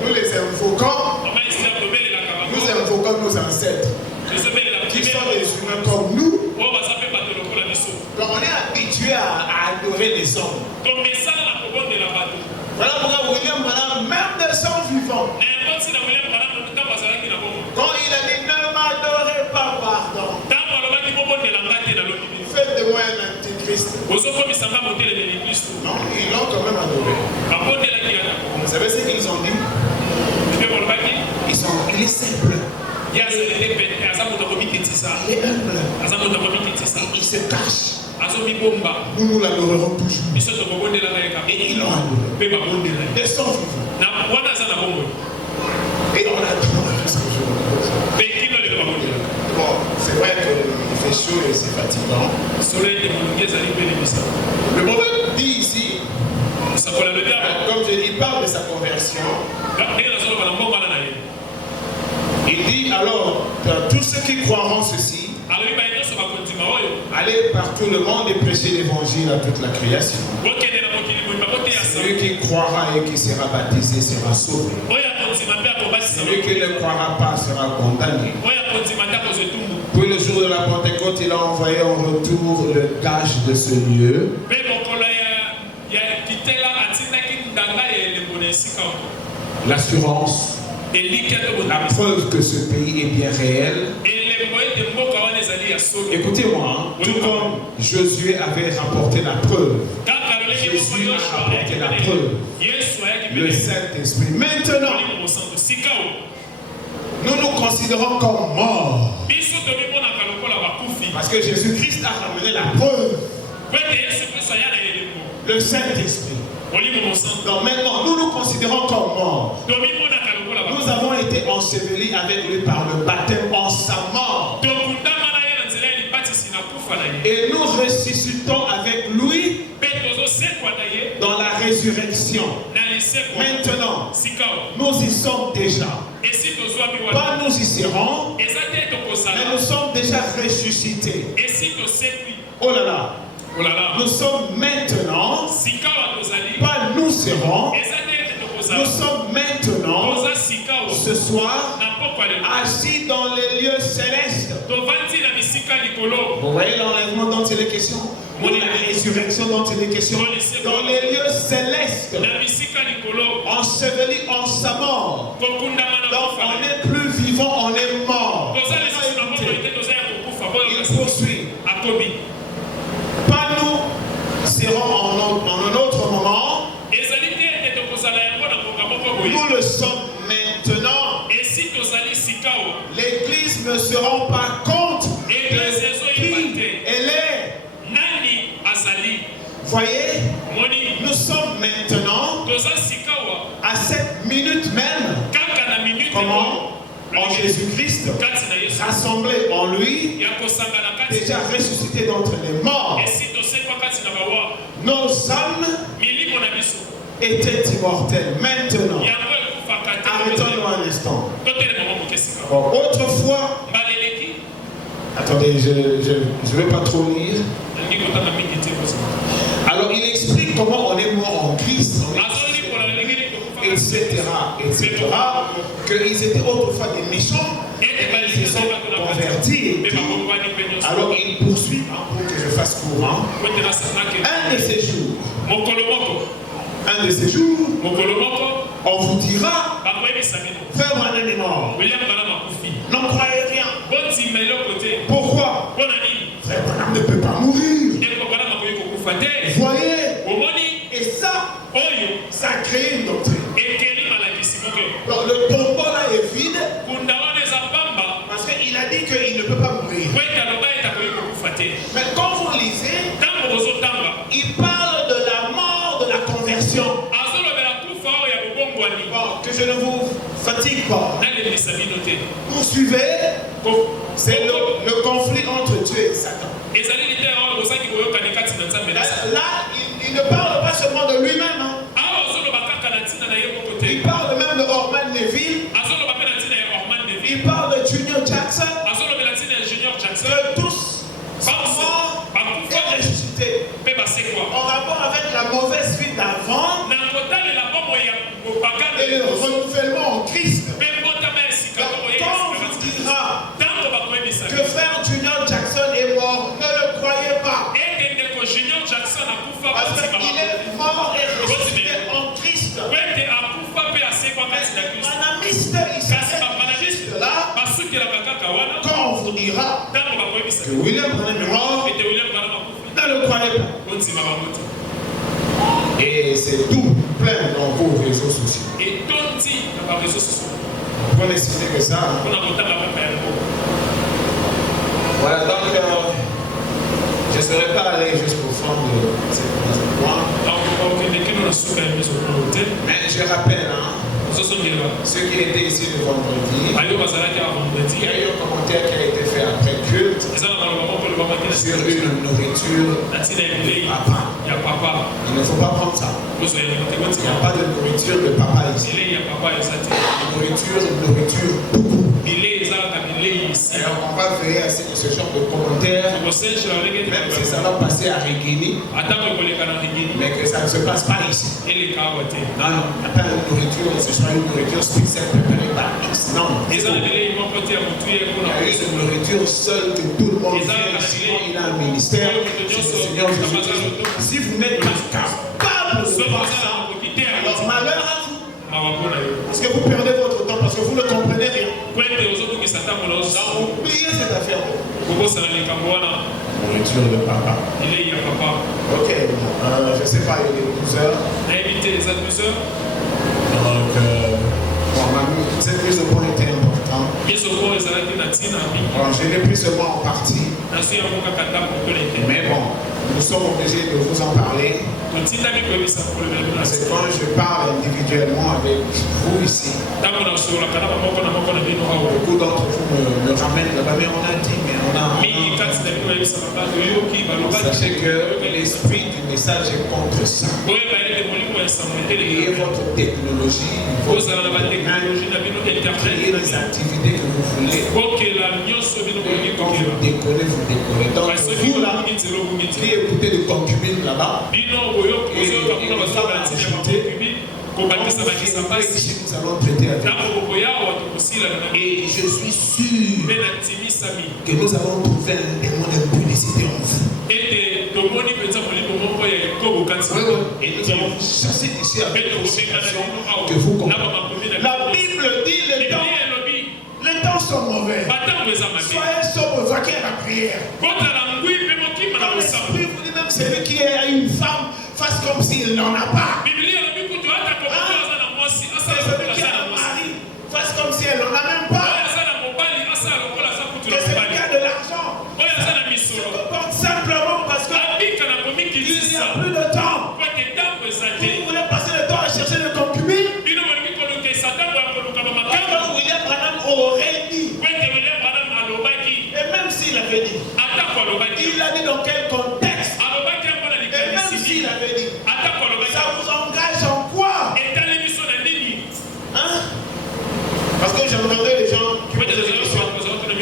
Nous les invoquons. Nous invoquons nos ancêtres qui sont des humains comme nous. Donc on est habitué à adorer les hommes. Voilà pourquoi William Branham, même des hommes vivants, quand il a dit ne m'adorez pas, pardon, faites de moi un antichrist. Non, ils l'ont quand même adoré. Vous savez ce qu'ils ont dit? Il est simple. Il est humble. Il se cache. Nous l'adorerons toujours. Et ils l'ont adoré. Des sangs vivants. Et on adore ce jour. Bon, c'est vrai qu'il fait chaud et c'est fatigant. Le prophète dit ici, comme je dis, il parle de sa conversion. Il dit alors, tous ceux qui croiront ceci, allez par tout le monde et prêchez l'évangile à toute la création. Celui qui croira et qui sera baptisé sera sauvé. Celui qui ne croira pas sera condamné. Puis le jour de la Pentecôte, il a envoyé en retour le gage de ce lieu. L'assurance, la preuve que ce pays est bien réel. Écoutez-moi, hein, tout comme Josué avait rapporté la preuve, Jésus a rapporté la preuve, le Saint-Esprit. Maintenant, nous nous considérons comme morts. Parce que Jésus-Christ a ramené la preuve, le Saint-Esprit. Donc maintenant, nous nous considérons comme morts. Nous avons été ensevelis avec lui par le baptême en sa mort. Et nous ressuscitons avec lui dans la résurrection. Maintenant, nous y sommes déjà. Pas nous y serons, mais nous sommes déjà ressuscités. Oh là là. Nous sommes maintenant, pas nous serons, nous sommes maintenant, ce soir, assis dans les lieux célestes. Vous voyez l'enlèvement dont il est question, la résurrection dont il est question, dans les lieux célestes, ensevelis en sa mort. Donc on n'est plus vivant, on est mort. Il poursuit. Pas nous serons en un autre moment. Nous le sommes maintenant. L'Église ne se rend pas compte de qui elle est. Voyez, nous sommes maintenant à cette minute même. Comment? En Jésus-Christ, rassemblés en lui, déjà ressuscité d'entre les morts. Nos âmes étaient immortelles. Maintenant, arrêtons-nous un instant. Bon, autrefois, attendez, je ne vais pas trop lire. Alors, il explique comment on est mort en Christ, etc., etc., qu'ils étaient autrefois des méchants, et ils se sont convertis. Alors, il poursuit, pour que je fasse courant, un de ces jours, on vous dira, frère Branham est mort. N'en croyez rien. Pourquoi? Frère Branham ne peut pas mourir. Voyez? Et ça a créé une doctrine. Donc le tombeau là est vide. Parce qu'il a dit que lisez, il parle de la mort, de la conversion. Bon, que je ne vous fatigue pas. Vous suivez, c'est le conflit entre Dieu et Satan. Là, il ne parle pas seulement de lui-même. Hein. Il parle même de Orman Neville. Il parle de Junior Jackson. Que tous sont morts et ressuscités. En rapport avec la mauvaise vie d'avant et le renouvellement en Christ. Quand on vous dira que frère Junior Jackson est mort, ne le croyez pas. Parce qu'il est mort et ressuscité en Christ. Manamiste, il s'arrête juste là. Quand on vous dira que William Branham est mort, ne le croyez pas. Et c'est tout plein dans vos réseaux sociaux. Vous ne décidez que ça. Hein? Voilà, donc je ne serais pas allé jusqu'au fond de cette point. Mais je rappelle, hein, ceux qui étaient ici le vendredi, il y a eu un commentaire qui a été fait après culte sur une nourriture de papa. Il ne faut pas prendre ça. Il n'y a pas de nourriture de papa ici. Nourriture beaucoup. Alors on va veiller à ce genre de commentaires, même si ça va passer à Regini, mais que ça ne se passe pas ici. Non, il n'y a pas de nourriture, ce sera une nourriture spéciale préparée par X. Non, il y a une nourriture seule que tout le monde vient ici. Il a un ministère, c'est le Seigneur Jésus. Si vous n'êtes pas capable de faire ça, alors malheur à vous. Parce que vous perdez votre temps, parce que vous ne comprenez rien. Oubliez cette affaire. Nourriture de papa. Ok, je ne sais pas, il est 12 heures. Donc, cette prise de point était importante. Alors, je l'ai pris seulement en partie. Mais bon, nous sommes obligés de vous en parler. C'est quand je parle individuellement avec vous ici. Beaucoup d'entre vous me ramènent là-bas, mais on a dit, mais on a. Sachez que l'esprit du message est contre ça. Créez votre technologie, créez les activités que vous voulez. Quand vous décollez, vous décollez. Donc, vous là, qui écoutez les concubines là-bas, et les femmes à ajouter, nous allons traiter avec vous. Et je suis sûr que nous allons trouver un démon d'impudicité en vous. Et nous allons chasser d'ici avec considération que vous comprenez. La Bible dit les temps sont mauvais. Soyez sobres, vaquez à la prière. Dans l'esprit, vous dites même celui qui a une femme fasse comme s'il n'en a pas. Celui qui a un mari fasse comme si elle n'en a même pas. Que celui qui a de l'argent se comporte simplement parce qu'il n'y a plus de temps. Vous voulez passer le temps à chercher le concubine? Quand William Branham aurait dit, et même s'il avait dit, il a dit dans quel contexte? Et même s'il avait dit, ça vous engage en quoi? Hein? Parce que j'entendais les gens qui posent des questions.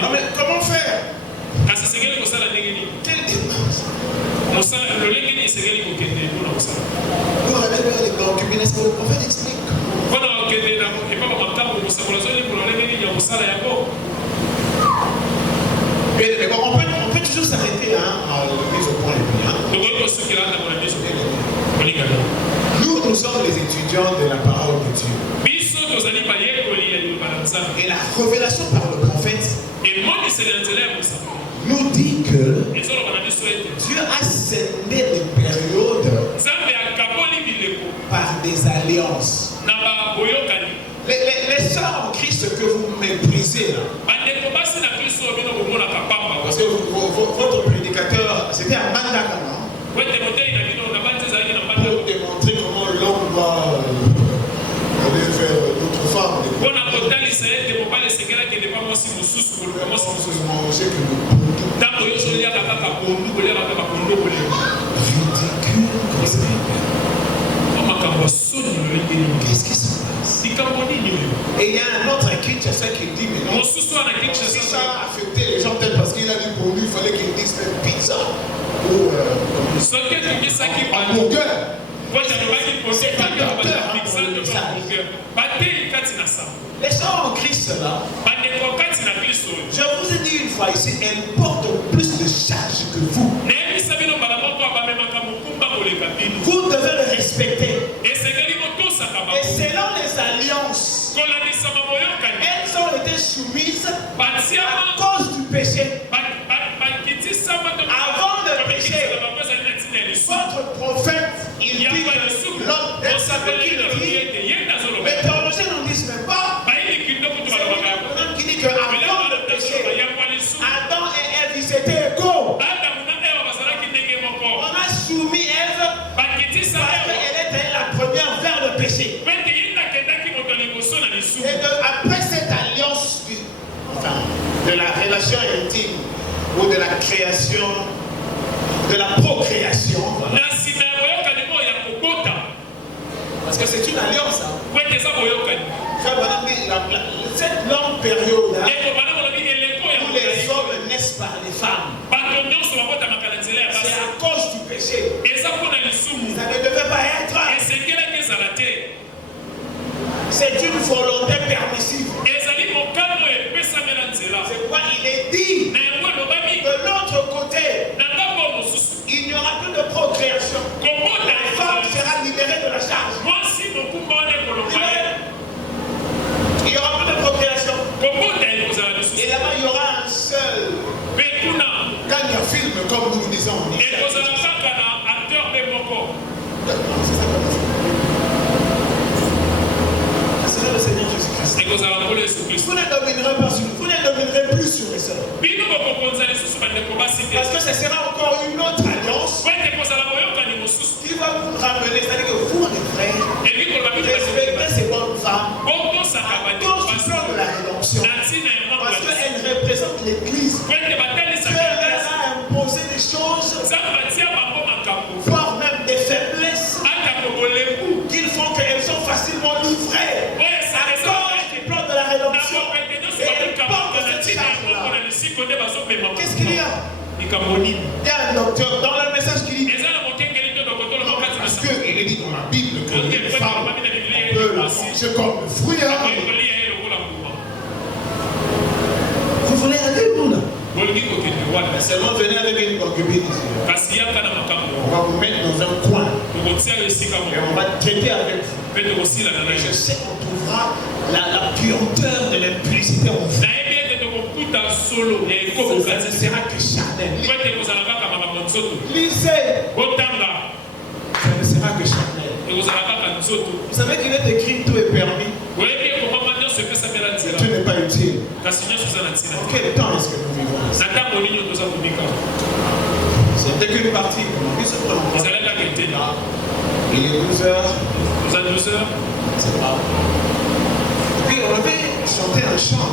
Ah, mais comment faire? Quelle démarche? Nous, avec les concubines, est-ce que le prophète explique? Mais bon, on peut toujours s'arrêter à la mise au point. Nous sommes les étudiants de la parole de Dieu. Et la révélation par le prophète nous dit que Dieu a scellé les périodes par des alliances. Les sœurs en Christ que vous méprisez là, parce que votre prédicateur, c'était un Pour démontrer comment l'homme doit aller vers d'autres femmes. Qu'est-ce qui se passe? Et il y a un autre à Kinshasa qui dit, mais non, si ça a affecté les gens, peut-être parce qu'il a dit pour lui, il fallait qu'il dise même pizza ou hamburger. Les gens en Christ là, je vous ai dit une fois ici, elles portent plus de charge que vous. Vous devez le respecter. Et selon les alliances, elles ont été soumises à cause du péché. Avant de pécher, votre prophète, il dit que l'homme, elle savait qu'il dit, mais théologiens n'en disent même pas. Qui dit qu'avant de pécher, Adam et Ève, ils étaient égaux. On a soumis Ève parce qu'elle était la première vers le péché. Et après cette alliance, de la relation intime ou de la création, de la procréation, parce que c'est une alliance. Cette longue période où les hommes naissent par les femmes, c'est à cause du péché. Ça ne devait pas être. C'est une volonté permissive. C'est pourquoi il est dit de l'autre côté, il n'y aura plus de procréation. La femme sera libérée de la charge. Il n'y aura plus de procréation. Et là-bas, il y aura un seul. Quand il y a film, comme nous disons, c'est le Seigneur Jésus-Christ. Vous ne dominerez pas sur, vous ne dominerez plus sur les sœurs. Parce que ce sera encore une autre alliance qui va vous ramener, c'est-à-dire que vous, les frères, respectez ces bonnes femmes à cause du plan de la rédemption. Parce qu'elles représentent l'Église. Dieu leur a imposé des choses, voire même des faiblesses, qu'ils font qu'elles sont facilement livrées à cause du plan de la rédemption. Et elles portent cette charge-là. Qu'est-ce qu'il y a? Il y a un docteur dans le message qui dit, parce qu'il est dit dans la Bible que les femmes peuvent la manger comme le fruit. Vous voulez aller où là? Seulement venez avec une concubine ici. On va vous mettre dans un coin et on va traiter avec vous. Et je sais qu'on trouvera la puanteur de l'impudicité en vous. Ça ne sera que charnel. Lisez. Ça ne sera que charnel. Vous savez qu'il est écrit tout est permis. Tout n'est pas utile. Quel temps est-ce que nous vivons? C'était qu'une partie. Il est 12 heures. C'est pas. Puis on avait chanté un chant.